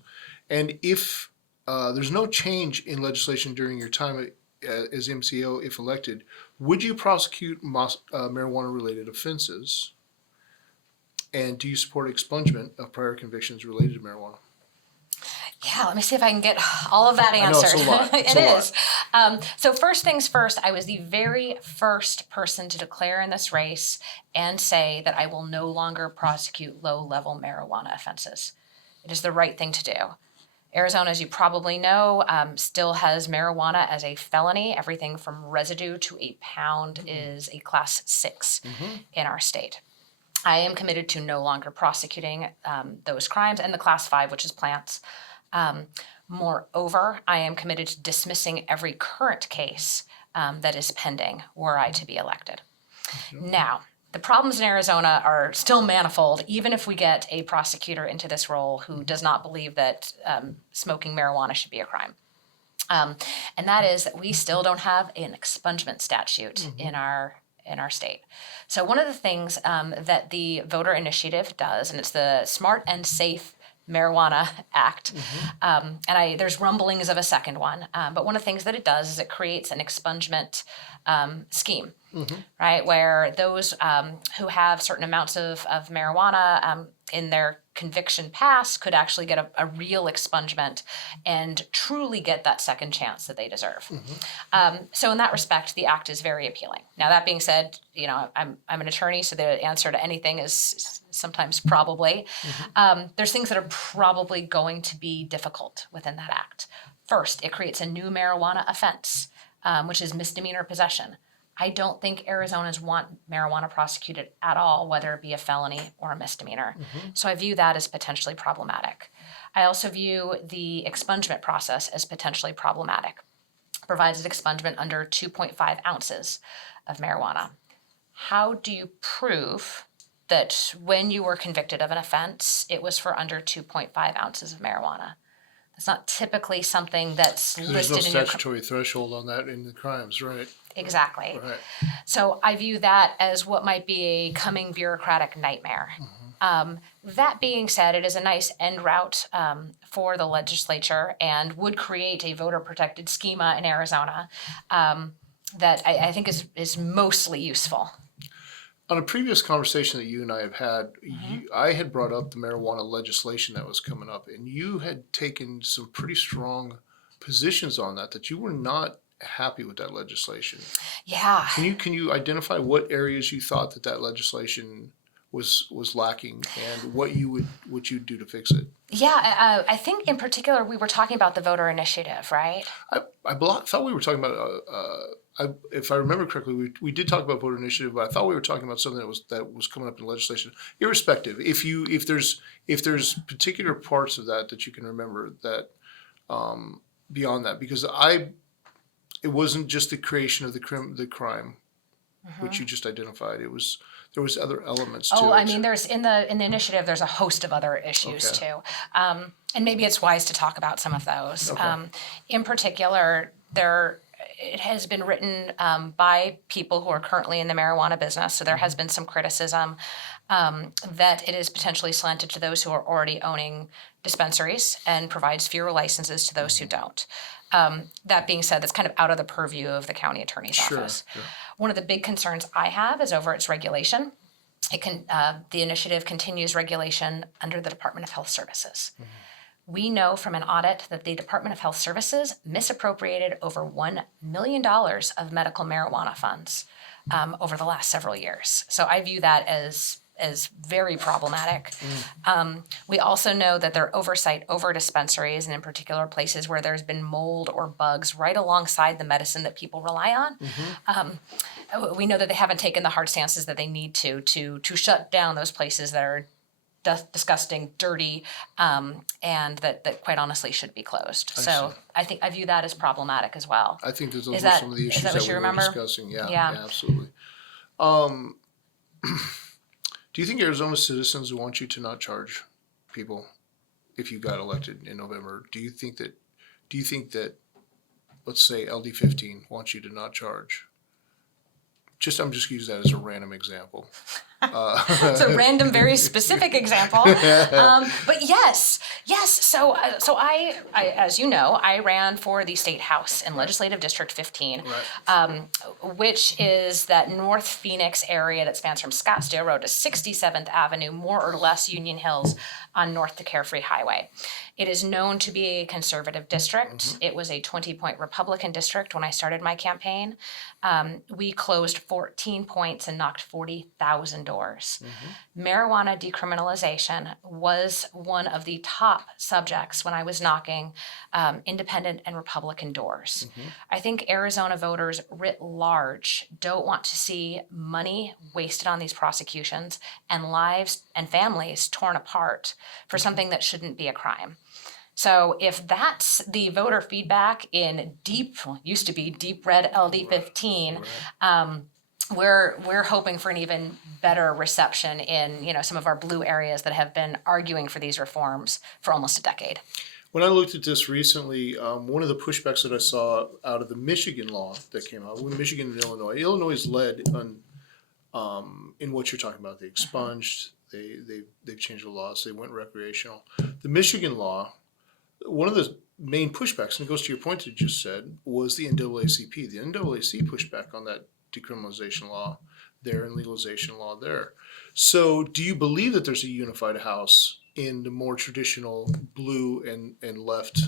And if there's no change in legislation during your time as MCO, if elected, would you prosecute marijuana-related offenses? And do you support expungement of prior convictions related to marijuana? Yeah, let me see if I can get all of that answered. I know, it's a lot. It is. So first things first, I was the very first person to declare in this race and say that I will no longer prosecute low-level marijuana offenses. It is the right thing to do. Arizona, as you probably know, still has marijuana as a felony. Everything from residue to a pound is a class 6 in our state. I am committed to no longer prosecuting those crimes, and the class 5, which is plants. Moreover, I am committed to dismissing every current case that is pending were I to be elected. Now, the problems in Arizona are still manifold, even if we get a prosecutor into this role who does not believe that smoking marijuana should be a crime. And that is that we still don't have an expungement statute in our state. So one of the things that the voter initiative does, and it's the Smart and Safe Marijuana Act, and there's rumblings of a second one, but one of the things that it does is it creates an expungement scheme, right, where those who have certain amounts of marijuana in their conviction past could actually get a real expungement and truly get that second chance that they deserve. So in that respect, the act is very appealing. Now, that being said, you know, I'm an attorney, so the answer to anything is sometimes probably. There's things that are probably going to be difficult within that act. First, it creates a new marijuana offense, which is misdemeanor possession. I don't think Arizonans want marijuana prosecuted at all, whether it be a felony or a misdemeanor. So I view that as potentially problematic. I also view the expungement process as potentially problematic. It provides an expungement under 2.5 ounces of marijuana. How do you prove that when you were convicted of an offense, it was for under 2.5 ounces of marijuana? It's not typically something that's listed in your... There's no statutory threshold on that in the crimes, right? Exactly. Right. So I view that as what might be a coming bureaucratic nightmare. That being said, it is a nice end route for the legislature and would create a voter-protected schema in Arizona that I think is mostly useful. On a previous conversation that you and I have had, I had brought up the marijuana legislation that was coming up, and you had taken some pretty strong positions on that you were not happy with that legislation. Yeah. Can you identify what areas you thought that legislation was lacking and what you'd do to fix it? Yeah, I think in particular we were talking about the voter initiative, right? I thought we were talking about. If I remember correctly, we did talk about voter initiative, but I thought we were talking about something that was coming up in legislation. Irrespective, if there's particular parts of that you can remember that beyond that, because it wasn't just the creation of the crime, which you just identified. There was other elements to it. Oh, I mean, there's in the initiative, there's a host of other issues too, and maybe it's wise to talk about some of those. Okay. In particular, it has been written by people who are currently in the marijuana business, so there has been some criticism that it is potentially slanted to those who are already owning dispensaries and provides fewer licenses to those who don't. That being said, that's kind of out of the purview of the county attorney's office. Sure. One of the big concerns I have is over its regulation. The initiative continues regulation under the Department of Health Services. We know from an audit that the Department of Health Services misappropriated over $1 million of medical marijuana funds over the last several years. So I view that as very problematic. We also know that their oversight over dispensaries, and in particular places where there's been mold or bugs right alongside the medicine that people rely on, we know that they haven't taken the hard stances that they need to shut down those places that are disgusting, dirty, and that quite honestly should be closed. So I view that as problematic as well. I think that those Is were that- some of the is issues that what that you we remember? were discussing. Yeah, Yeah. absolutely. Do you think Arizona citizens want you to not charge people if you got elected in November? Do you think that let's say LD15 wants you to not charge? I'm just using that as a random example. It's a random, very specific example. But yes. So I, as you know, I ran for the state house in Legislative District 15, Right. which is that North Phoenix area that spans from Scottsdale Road to 67th Avenue, more or less Union Hills, on north to Carefree Highway. It is known to be a conservative district. It was a 20-point Republican district when I started my campaign. We closed 14 points and knocked 40,000 doors. Marijuana decriminalization was one of the top subjects when I was knocking independent and Republican doors. I think Arizona voters writ large don't want to see money wasted on these prosecutions and lives and families torn apart for something that shouldn't be a crime. So if that's the voter feedback in used to be deep red LD15, we're hoping for an even better reception in some of our blue areas that have been arguing for these reforms for almost a decade. When I looked at this recently, one of the pushbacks that I saw out of the Michigan law that came out, Michigan and Illinois is led on in what you're talking about. They expunged, they've changed the laws, they went recreational. The Michigan law, one of the main pushbacks, and it goes to your point that you just said, was the NAACP. The NAACP pushed back on that decriminalization law there and legalization law there. So do you believe that there's a unified house in the more traditional blue and left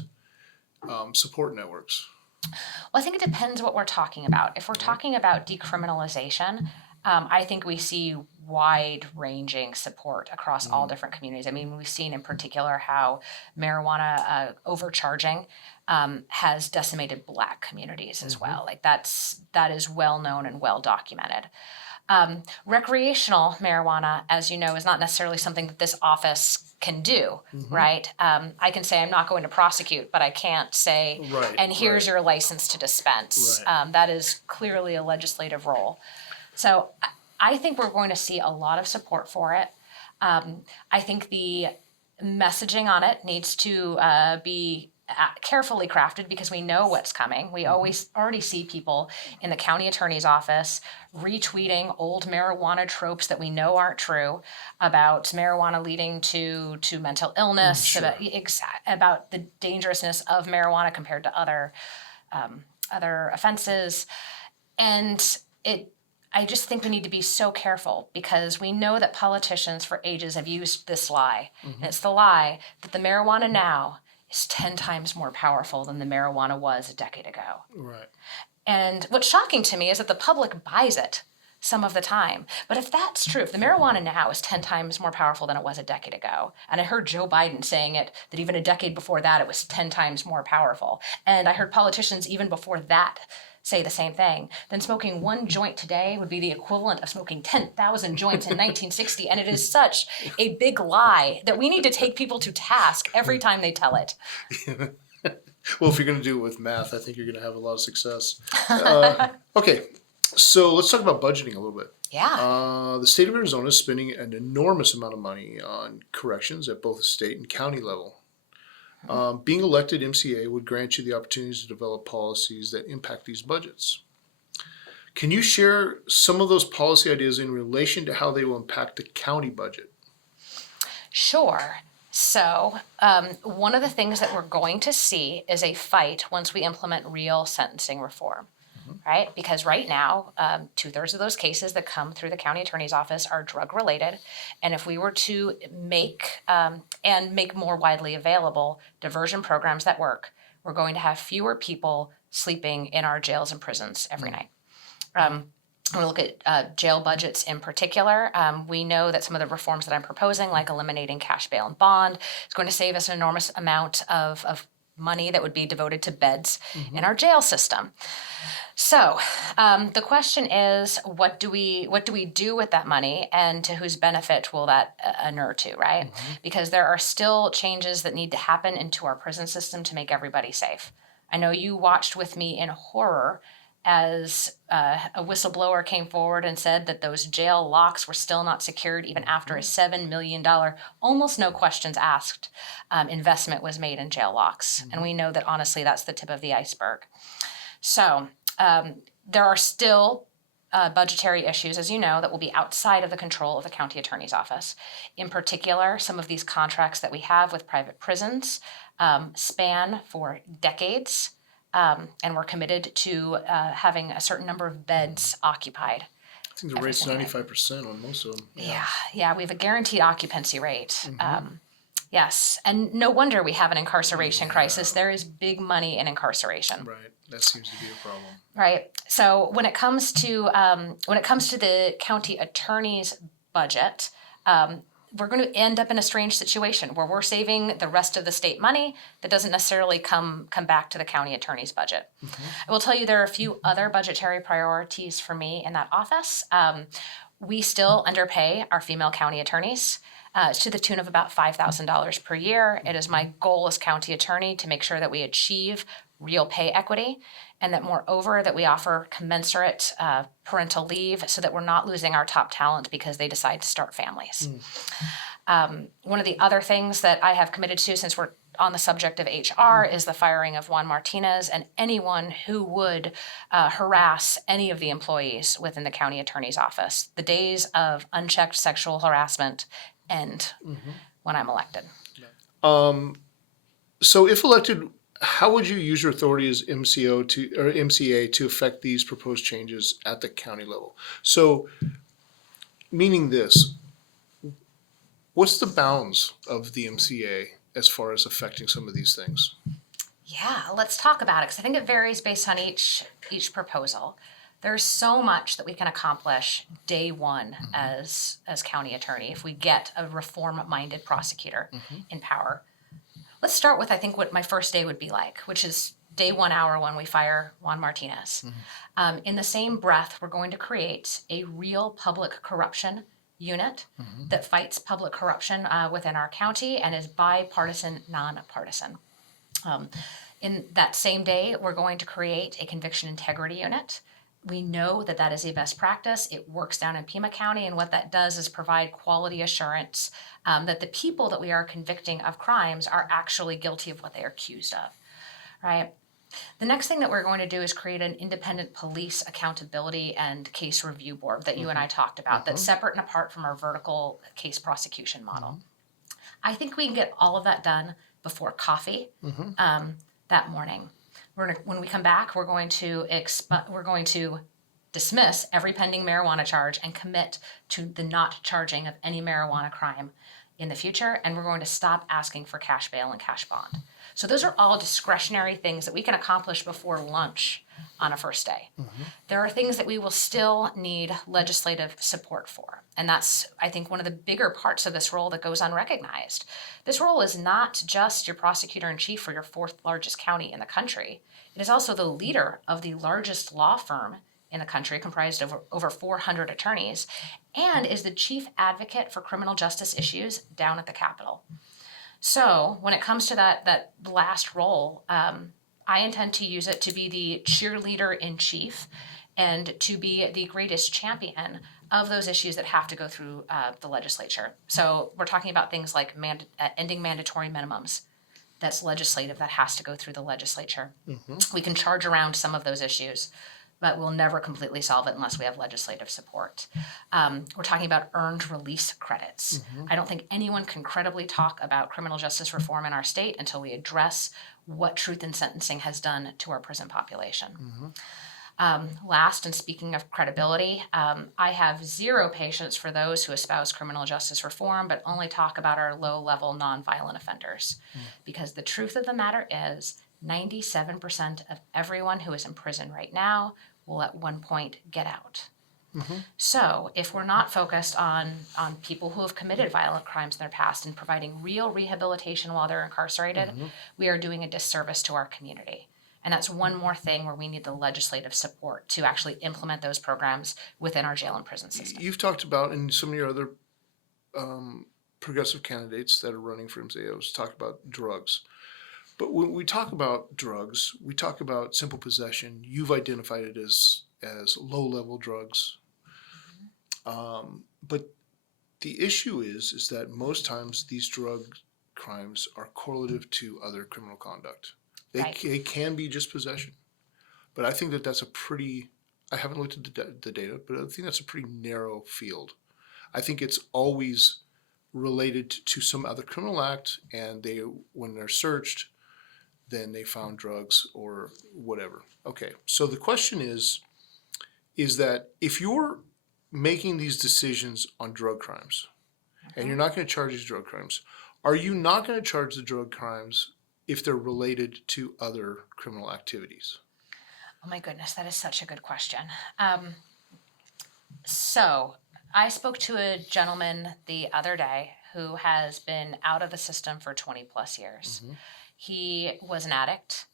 support networks? Well, I think it depends what we're talking about. If we're talking about decriminalization, I think we see wide-ranging support across all different communities. I mean, we've seen in particular how marijuana overcharging has decimated Black communities as well. Like that is well known and well documented. Recreational marijuana, as you know, is not necessarily something that this office can do, right? I can say I'm not going to prosecute, but I can't say, and here's your license to dispense. That is clearly a legislative role. So I think we're going to see a lot of support for it. I think the messaging on it needs to be carefully crafted because we know what's coming. We already see people in the county attorney's office retweeting old marijuana tropes that we know aren't true about marijuana leading to mental illness, about the dangerousness of marijuana compared to other offenses. And I just think we need to be so careful because we know that politicians for ages have used this lie. And it's the lie that the marijuana now is 10 times more powerful than the marijuana was a decade ago. Right. And what's shocking to me is that the public buys it some of the time. But if that's true, if the marijuana now is 10 times more powerful than it was a decade ago, and I heard Joe Biden saying it, that even a decade before that it was 10 times more powerful, and I heard politicians even before that say the same thing, then smoking one joint today would be the equivalent of smoking 10,000 joints in 1960. And it is such a big lie that we need to take people to task every time they tell it. Well, if you're going to do it with math, I think you're going to have a lot of success. Okay, so let's talk about budgeting a little bit. Yeah. The state of Arizona is spending an enormous amount of money on corrections at both the state and county level. Being elected MCA would grant you the opportunities to develop policies that impact these budgets. Can you share some of those policy ideas in relation to how they will impact the county budget? Sure. So, one of the things that we're going to see is a fight once we implement real sentencing reform, right? Because right now, 2/3 of those cases that come through the county attorney's office are drug related. And if we were to make more widely available diversion programs that work, we're going to have fewer people sleeping in our jails and prisons every night. When we look at jail budgets in particular, we know that some of the reforms that I'm proposing, like eliminating cash bail and bond, is going to save us an enormous amount of money that would be devoted to beds in our jail system. So the question is, what do we do with that money, and to whose benefit will that inure to, right? Because there are still changes that need to happen into our prison system to make everybody safe. I know you watched with me in horror as a whistleblower came forward and said that those jail locks were still not secured even after a $7 million, almost no questions asked, investment was made in jail locks. And we know that honestly that's the tip of the iceberg. So there are still budgetary issues, as you know, that will be outside of the control of the county attorney's office. In particular, some of these contracts that we have with private prisons span for decades. And we're committed to having a certain number of beds occupied. I think the rate's 95% on most of them. Yeah, we have a guaranteed occupancy rate. Yes, and no wonder we have an incarceration crisis. There is big money in incarceration. Right, that seems to be a problem. Right. So when it comes to the county attorney's budget, we're going to end up in a strange situation where we're saving the rest of the state money that doesn't necessarily come back to the county attorney's budget. I will tell you there are a few other budgetary priorities for me in that office. We still underpay our female county attorneys to the tune of about $5,000 per year. It is my goal as county attorney to make sure that we achieve real pay equity, and that moreover that we offer commensurate parental leave so that we're not losing our top talent because they decide to start families. One of the other things that I have committed to, since we're on the subject of HR, is the firing of Juan Martinez and anyone who would harass any of the employees within the county attorney's office. The days of unchecked sexual harassment end when I'm elected. So if elected, how would you use your authority as MCA to affect these proposed changes at the county level? So, meaning this, what's the bounds of the MCA as far as affecting some of these things? Yeah, let's talk about it, because I think it varies based on each proposal. There's so much that we can accomplish day one as county attorney if we get a reform-minded prosecutor in power. Let's start with, I think, what my first day would be like, which is day 1 hour when we fire Juan Martinez. In the same breath, we're going to create a real public corruption unit that fights public corruption within our county and is bipartisan, nonpartisan. In that same day, we're going to create a conviction integrity unit. We know that that is a best practice. It works down in Pima County, and what that does is provide quality assurance that the people that we are convicting of crimes are actually guilty of what they are accused of, right? The next thing that we're going to do is create an independent police accountability and case review board that you and I talked about, that's separate and apart from our vertical case prosecution model. I think we can get all of that done before coffee that morning. When we come back, we're going to dismiss every pending marijuana charge and commit to the not charging of any marijuana crime in the future, and we're going to stop asking for cash bail and cash bond. So those are all discretionary things that we can accomplish before lunch on a first day. There are things that we will still need legislative support for, and that's, I think, one of the bigger parts of this role that goes unrecognized. This role is not just your prosecutor in chief for your fourth largest county in the country. It is also the leader of the largest law firm in the country, comprised of over 400 attorneys, and is the chief advocate for criminal justice issues down at the Capitol. So when it comes to that last role, I intend to use it to be the cheerleader in chief and to be the greatest champion of those issues that have to go through the legislature. So we're talking about things like ending mandatory minimums. That's legislative, that has to go through the legislature. We can charge around some of those issues. but we'll never completely solve it unless we have legislative support. We're talking about earned release credits. I don't think anyone can credibly talk about criminal justice reform in our state until we address what truth in sentencing has done to our prison population. Last, and speaking of credibility, I have zero patience for those who espouse criminal justice reform, but only talk about our low-level nonviolent offenders. Because the truth of the matter is, 97% of everyone who is in prison right now will at one point get out. So if we're not focused on people who have committed violent crimes in their past and providing real rehabilitation while they're incarcerated, we are doing a disservice to our community. And that's one more thing where we need the legislative support to actually implement those programs within our jail and prison system. You've talked about, and some of your other progressive candidates that are running for MCAOs talk about drugs. But when we talk about drugs, we talk about simple possession. You've identified it as low-level drugs. But the issue is that most times these drug crimes are correlative to other criminal conduct. They can be just possession. But I think that that's a pretty, I haven't looked at the data, but I think that's a pretty narrow field. I think it's always related to some other criminal act, and when they're searched, then they found drugs or whatever. Okay, so the question is that if you're making these decisions on drug crimes, and you're not going to charge these drug crimes, are you not going to charge the drug crimes if they're related to other criminal activities? Oh my goodness, that is such a good question. So I spoke to a gentleman the other day who has been out of the system for 20 plus years. He was an addict,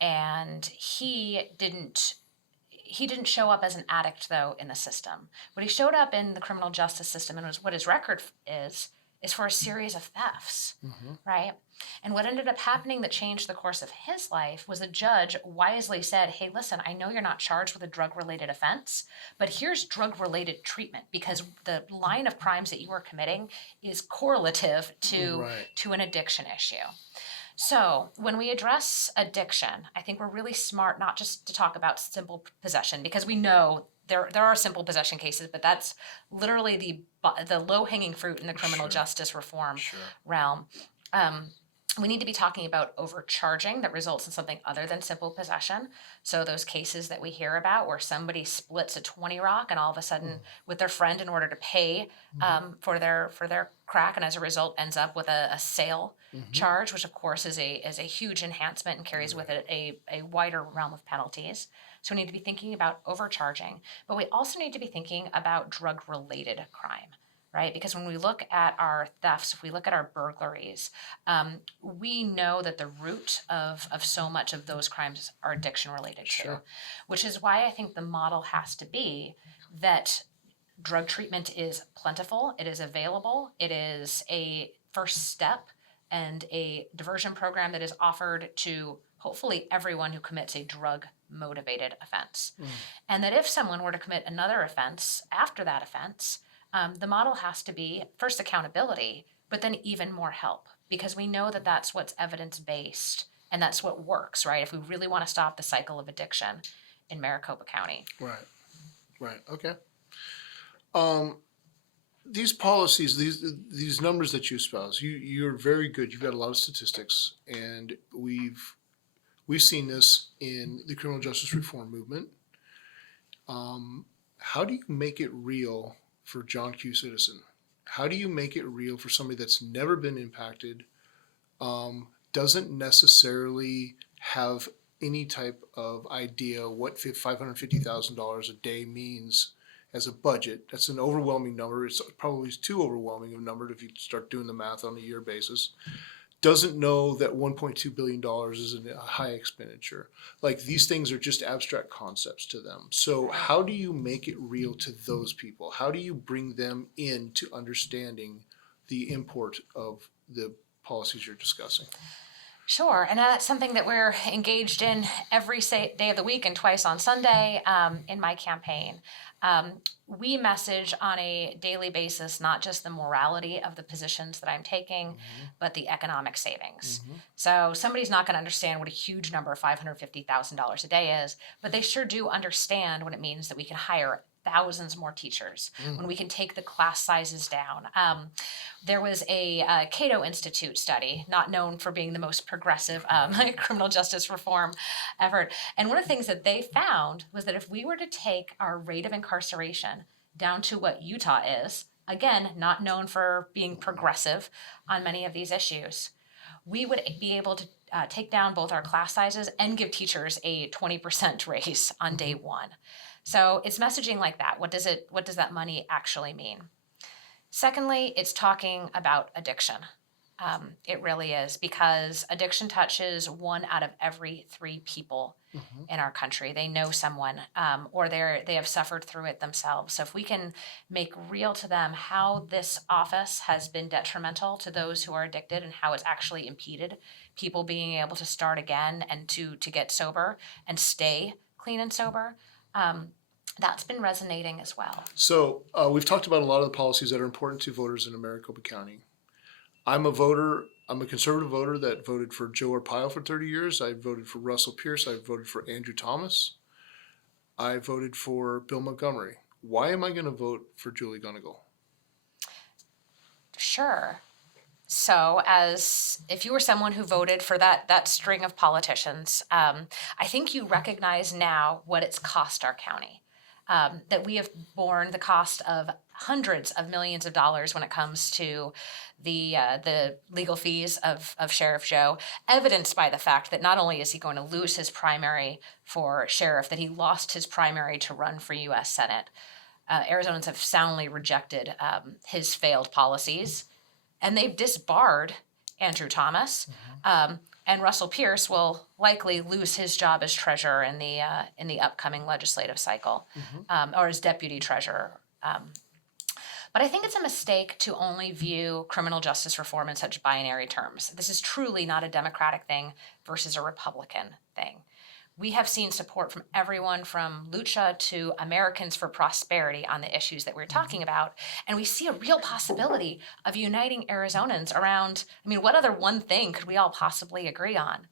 and he didn't show up as an addict though in the system. What he showed up in the criminal justice system, and what his record is for a series of thefts, right? And what ended up happening that changed the course of his life was a judge wisely said, hey, listen, I know you're not charged with a drug-related offense, but here's drug-related treatment, because the line of crimes that you are committing is correlative to an addiction issue. So when we address addiction, I think we're really smart not just to talk about simple possession, because we know there are simple possession cases, but that's literally the low-hanging fruit in the criminal justice reform realm. We need to be talking about overcharging that results in something other than simple possession. So those cases that we hear about where somebody splits a 20 rock and all of a sudden with their friend in order to pay for their crack, and as a result ends up with a sale charge, which of course is a huge enhancement and carries with it a wider realm of penalties. So we need to be thinking about overcharging, but we also need to be thinking about drug-related crime. Right? Because when we look at our thefts, if we look at our burglaries, we know that the root of so much of those crimes are addiction related too, which is why I think the model has to be that drug treatment is plentiful, it is available, it is a first step and a diversion program that is offered to hopefully everyone who commits a drug-motivated offense. And that if someone were to commit another offense after that offense, the model has to be first accountability, but then even more help, because we know that that's what's evidence-based and that's what works, right? If we really want to stop the cycle of addiction in Maricopa County. Right, okay. These policies, these numbers that you espouse, you're very good. You've got a lot of statistics, and we've seen this in the criminal justice reform movement. How do you make it real for John Q. Citizen? How do you make it real for somebody that's never been impacted, doesn't necessarily have any type of idea what $550,000 a day means as a budget? That's an overwhelming number. It's probably too overwhelming a number if you start doing the math on a year basis. Doesn't know that $1.2 billion is a high expenditure. Like, these things are just abstract concepts to them. So how do you make it real to those people? How do you bring them into understanding the import of the policies you're discussing? Sure, and that's something that we're engaged in every day of the week and twice on Sunday in my campaign. We message on a daily basis not just the morality of the positions that I'm taking, but the economic savings. So somebody's not going to understand what a huge number, $550,000 a day is, but they sure do understand what it means that we can hire thousands more teachers, when we can take the class sizes down. There was a Cato Institute study, not known for being the most progressive criminal justice reform effort. And one of the things that they found was that if we were to take our rate of incarceration down to what Utah is, again, not known for being progressive on many of these issues, we would be able to take down both our class sizes and give teachers a 20% raise on day one. So it's messaging like that. What does that money actually mean? Secondly, it's talking about addiction. It really is, because addiction touches 1 out of every 3 people in our country. They know someone, or they have suffered through it themselves. So if we can make real to them how this office has been detrimental to those who are addicted and how it's actually impeded people being able to start again and to get sober and stay clean and sober, that's been resonating as well. So we've talked about a lot of the policies that are important to voters in Maricopa County. I'm a conservative voter that voted for Joe Arpaio for 30 years. I voted for Russell Pierce. I voted for Andrew Thomas. I voted for Bill Montgomery. Why am I going to vote for Julie Gunnigle? Sure. So, as if you were someone who voted for that string of politicians, I think you recognize now what it's cost our county. That we have borne the cost of hundreds of millions of dollars when it comes to the legal fees of Sheriff Joe, evidenced by the fact that not only is he going to lose his primary for sheriff, that he lost his primary to run for U.S. Senate. Arizonans have soundly rejected his failed policies, and they've disbarred Andrew Thomas. And Russell Pierce will likely lose his job as treasurer in the upcoming legislative cycle, or as deputy treasurer. But I think it's a mistake to only view criminal justice reform in such binary terms. This is truly not a Democratic thing versus a Republican thing. We have seen support from everyone from Lucha to Americans for Prosperity on the issues that we're talking about. And we see a real possibility of uniting Arizonans around, what other one thing could we all possibly agree on?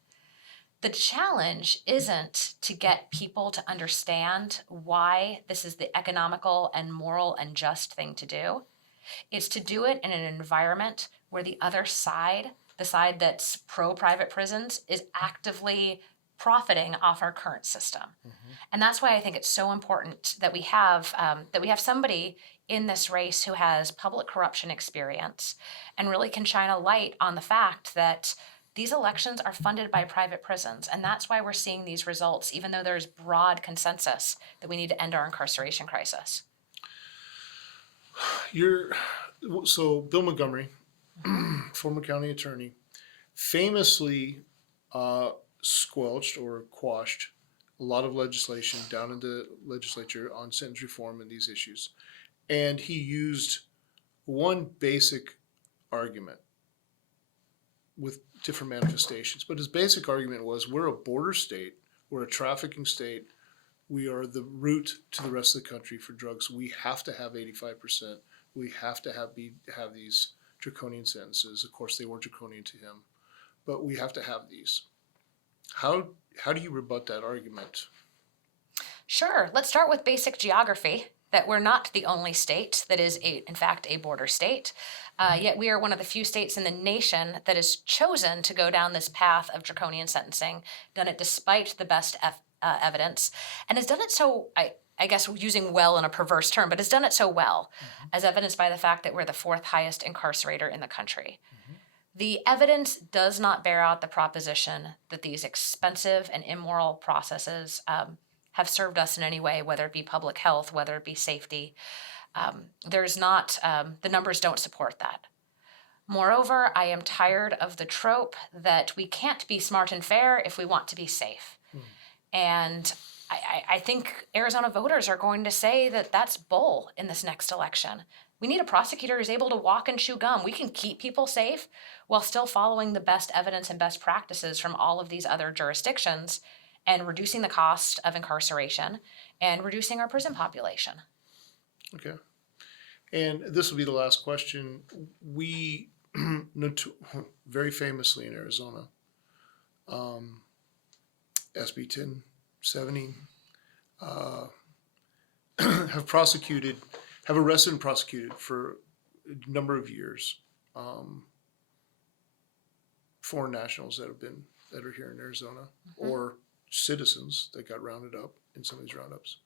The challenge isn't to get people to understand why this is the economical and moral and just thing to do. It's to do it in an environment where the other side, the side that's pro-private prisons, is actively profiting off our current system. And that's why I think it's so important that we have somebody in this race who has public corruption experience and really can shine a light on the fact that these elections are funded by private prisons. And that's why we're seeing these results, even though there's broad consensus that we need to end our incarceration crisis. So Bill Montgomery, former county attorney, famously squelched or quashed a lot of legislation down in the legislature on sentence reform and these issues. And he used one basic argument with different manifestations. But his basic argument was, we're a border state, we're a trafficking state, we are the route to the rest of the country for drugs. We have to have 85%. We have to have these draconian sentences. Of course, they were draconian to him, but we have to have these. How do you rebut that argument? Sure. Let's start with basic geography, that we're not the only state that is, in fact, a border state. Yet we are one of the few states in the nation that has chosen to go down this path of draconian sentencing, done it despite the best evidence, and has done it so, I guess using well in a perverse term, but has done it so well, as evidenced by the fact that we're the 4th highest incarcerator in the country. The evidence does not bear out the proposition that these expensive and immoral processes have served us in any way, whether it be public health, whether it be safety. The numbers don't support that. Moreover, I am tired of the trope that we can't be smart and fair if we want to be safe. And I think Arizona voters are going to say that that's bull in this next election. We need a prosecutor who's able to walk and chew gum. We can keep people safe while still following the best evidence and best practices from all of these other jurisdictions and reducing the cost of incarceration and reducing our prison population. Okay. And this will be the last question. We, very famously in Arizona, SB 1070, have arrested and prosecuted for a number of years foreign nationals that are here in Arizona, or citizens that got rounded up in some of these roundups.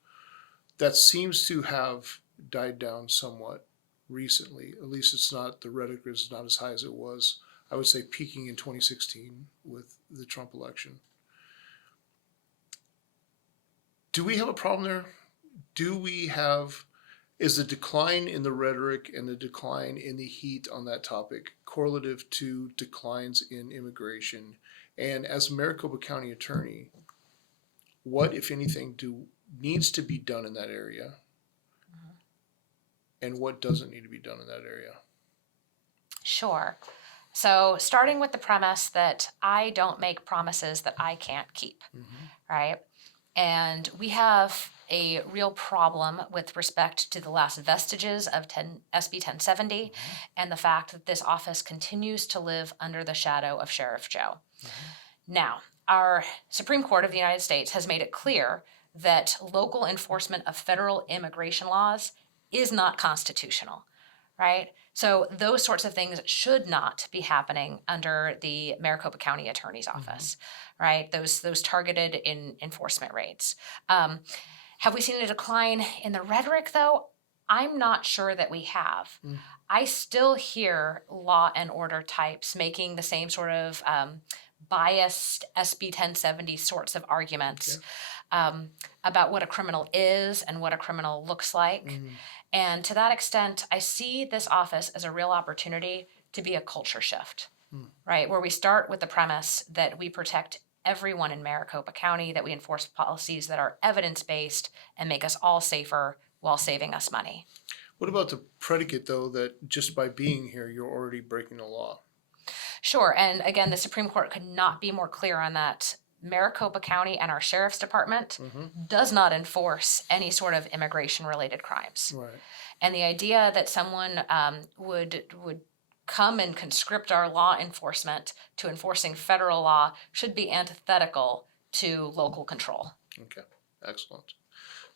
That seems to have died down somewhat recently. At least the rhetoric is not as high as it was, I would say, peaking in 2016 with the Trump election. Do we have a problem there? Is the decline in the rhetoric and the decline in the heat on that topic correlative to declines in immigration? And as Maricopa County Attorney, what, if anything, needs to be done in that area? And what doesn't need to be done in that area? Sure. So starting with the premise that I don't make promises that I can't keep, right? And we have a real problem with respect to the last vestiges of SB 1070 and the fact that this office continues to live under the shadow of Sheriff Joe. Now, our Supreme Court of the United States has made it clear that local enforcement of federal immigration laws is not constitutional, right? So those sorts of things should not be happening under the Maricopa County Attorney's Office, right? Those targeted enforcement raids. Have we seen a decline in the rhetoric, though? I'm not sure that we have. I still hear law and order types making the same sort of biased SB 1070 sorts of arguments about what a criminal is and what a criminal looks like. And to that extent, I see this office as a real opportunity to be a culture shift, right? Where we start with the premise that we protect everyone in Maricopa County, that we enforce policies that are evidence-based and make us all safer while saving us money. What about the predicate, though, that just by being here, you're already breaking the law? Sure, and again, the Supreme Court could not be more clear on that. Maricopa County and our Sheriff's Department does not enforce any sort of immigration-related crimes. Right. And the idea that someone would come and conscript our law enforcement to enforcing federal law should be antithetical to local control. Okay, excellent.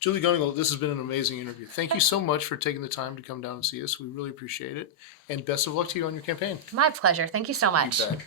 Julie Gunnigle, this has been an amazing interview. Thank you so much for taking the time to come down and see us. We really appreciate it. And best of luck to you on your campaign. My pleasure. Thank you so much. You bet.